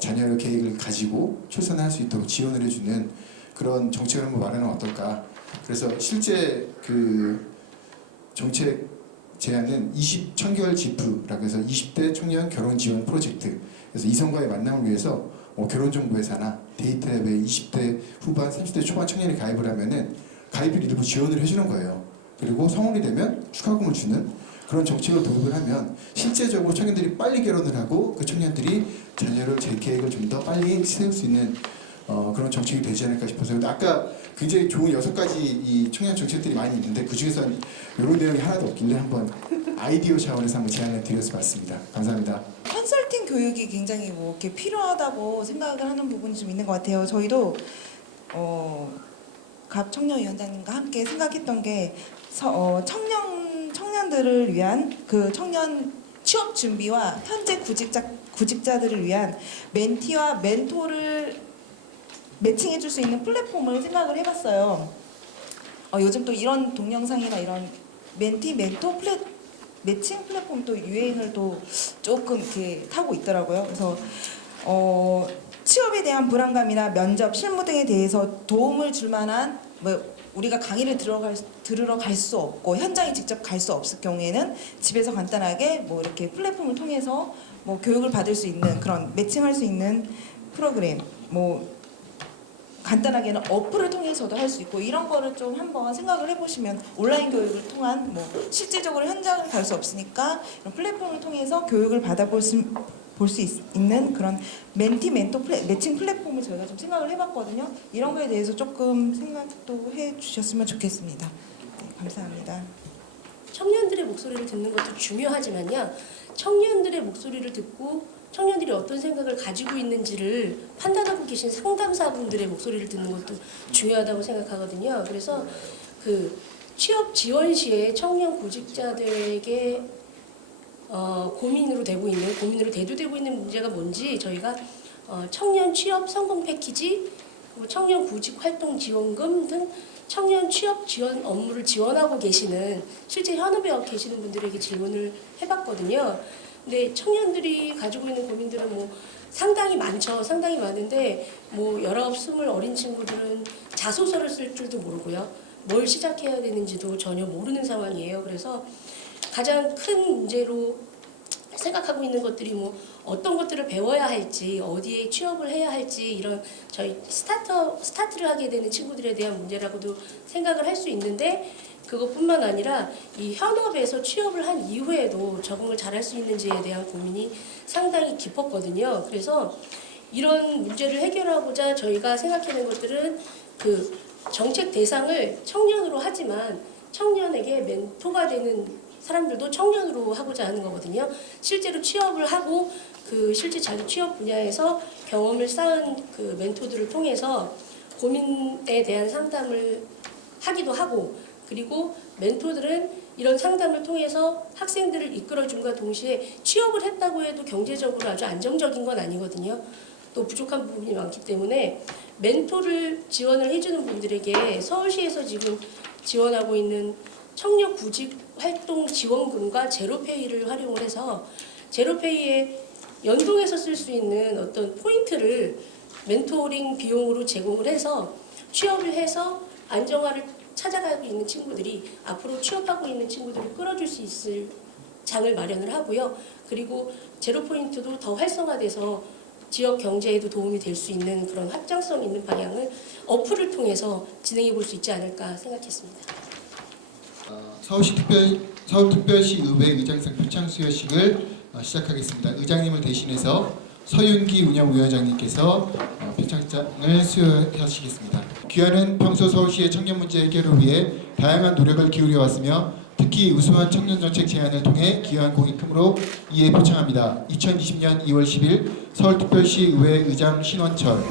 자녀 계획을 가지고 출산을 할 수 있도록 지원을 해주는 그런 정책을 한번 마련하면 어떨까. 그래서 실제 그 정책 제안은 20청결 지프라고 해서 20대 청년 결혼 지원 프로젝트. 그래서 이성과의 만남을 위해서 결혼정보회사나 데이트앱에 20대 후반, 30대 초반 청년이 가입을 하면은 가입비를 일부 지원을 해주는 거예요. 그리고 성원이 되면 축하금을 주는 그런 정책을 도입을 하면 실제적으로 청년들이 빨리 결혼을 하고 그 청년들이 자녀를 제 계획을 좀 더 빨리 세울 수 있는 그런 정책이 되지 않을까 싶어서. 근데 아까 굉장히 좋은 6가지 이 청년 정책들이 많이 있는데 그 중에서 이런 내용이 하나도 없길래 한번 아이디어 차원에서 한번 제안을 드려서 봤습니다. 감사합니다. 컨설팅 교육이 굉장히 뭐 이렇게 필요하다고 생각을 하는 부분이 좀 있는 것 같아요. 저희도 갑 청년위원장님과 함께 생각했던 게 청년들을 위한 그 청년 취업 준비와 현재 구직자들을 위한 멘티와 멘토를 매칭해줄 수 있는 플랫폼을 생각을 해봤어요. 요즘 또 이런 동영상이나 이런 멘티 멘토 매칭 플랫폼도 유행을 또 조금 이렇게 타고 있더라고요. 그래서 취업에 대한 불안감이나 면접, 실무 등에 대해서 도움을 줄 만한 우리가 강의를 들으러 갈 수 없고 현장에 직접 갈 수 없을 경우에는 집에서 간단하게 뭐 이렇게 플랫폼을 통해서 뭐 교육을 받을 수 있는 그런 매칭할 수 있는 프로그램, 뭐 간단하게는 어플을 통해서도 할 수 있고 이런 거를 좀 한번 생각을 해보시면 온라인 교육을 통한 뭐 실질적으로 현장을 갈 수 없으니까 이런 플랫폼을 통해서 교육을 받아볼 수 있는 그런 멘티 멘토 매칭 플랫폼을 저희가 좀 생각을 해봤거든요. 이런 거에 대해서 조금 생각도 해주셨으면 좋겠습니다. 네, 감사합니다. 청년들의 목소리를 듣는 것도 중요하지만요. 청년들의 목소리를 듣고 청년들이 어떤 생각을 가지고 있는지를 판단하고 계신 상담사분들의 목소리를 듣는 것도 중요하다고 생각하거든요. 그래서 그 취업 지원 시에 청년 구직자들에게 고민으로 대두되고 있는 문제가 뭔지 저희가 청년 취업 성공 패키지, 청년 구직 활동 지원금 등 청년 취업 지원 업무를 지원하고 계시는 실제 현업에 계시는 분들에게 질문을 해봤거든요. 근데 청년들이 가지고 있는 고민들은 뭐 상당히 많죠. 상당히 많은데 뭐 19, 20 어린 친구들은 자소서를 쓸 줄도 모르고요. 뭘 시작해야 되는지도 전혀 모르는 상황이에요. 그래서 가장 큰 문제로 생각하고 있는 것들이 뭐 어떤 것들을 배워야 할지, 어디에 취업을 해야 할지 이런 저희 스타트를 하게 되는 친구들에 대한 문제라고도 생각을 할 수 있는데 그것뿐만 아니라 이 현업에서 취업을 한 이후에도 적응을 잘할 수 있는지에 대한 고민이 상당히 깊었거든요. 그래서 이런 문제를 해결하고자 저희가 생각해낸 것들은 그 정책 대상을 청년으로 하지만 청년에게 멘토가 되는 사람들도 청년으로 하고자 하는 거거든요. 실제로 취업을 하고 그 실제 자기 취업 분야에서 경험을 쌓은 그 멘토들을 통해서 고민에 대한 상담을 하기도 하고 그리고 멘토들은 이런 상담을 통해서 학생들을 이끌어줌과 동시에 취업을 했다고 해도 경제적으로 아주 안정적인 건 아니거든요. 또 부족한 부분이 많기 때문에 멘토를 지원을 해주는 분들에게 서울시에서 지금 지원하고 있는 청년 구직 활동 지원금과 제로페이를 활용을 해서 제로페이에 연동해서 쓸 수 있는 어떤 포인트를 멘토링 비용으로 제공을 해서 취업을 해서 안정화를 찾아가고 있는 친구들이 앞으로 취업하고 있는 친구들을 끌어줄 수 있을 장을 마련을 하고요. 그리고 제로포인트도 더 활성화돼서 지역 경제에도 도움이 될 수 있는 그런 확장성 있는 방향을 어플을 통해서 진행해 볼 수 있지 않을까 생각했습니다. 서울특별시 의회 의장상 표창 수여식을 시작하겠습니다. 의장님을 대신해서 서윤기 운영위원장님께서 표창장을 수여하시겠습니다. 귀하는 평소 서울시의 청년 문제 해결을 위해 다양한 노력을 기울여 왔으며 특히 우수한 청년정책 제안을 통해 기여한 공이 크므로 이에 표창합니다. 2020년 2월 10일 서울특별시 의회 의장 신원철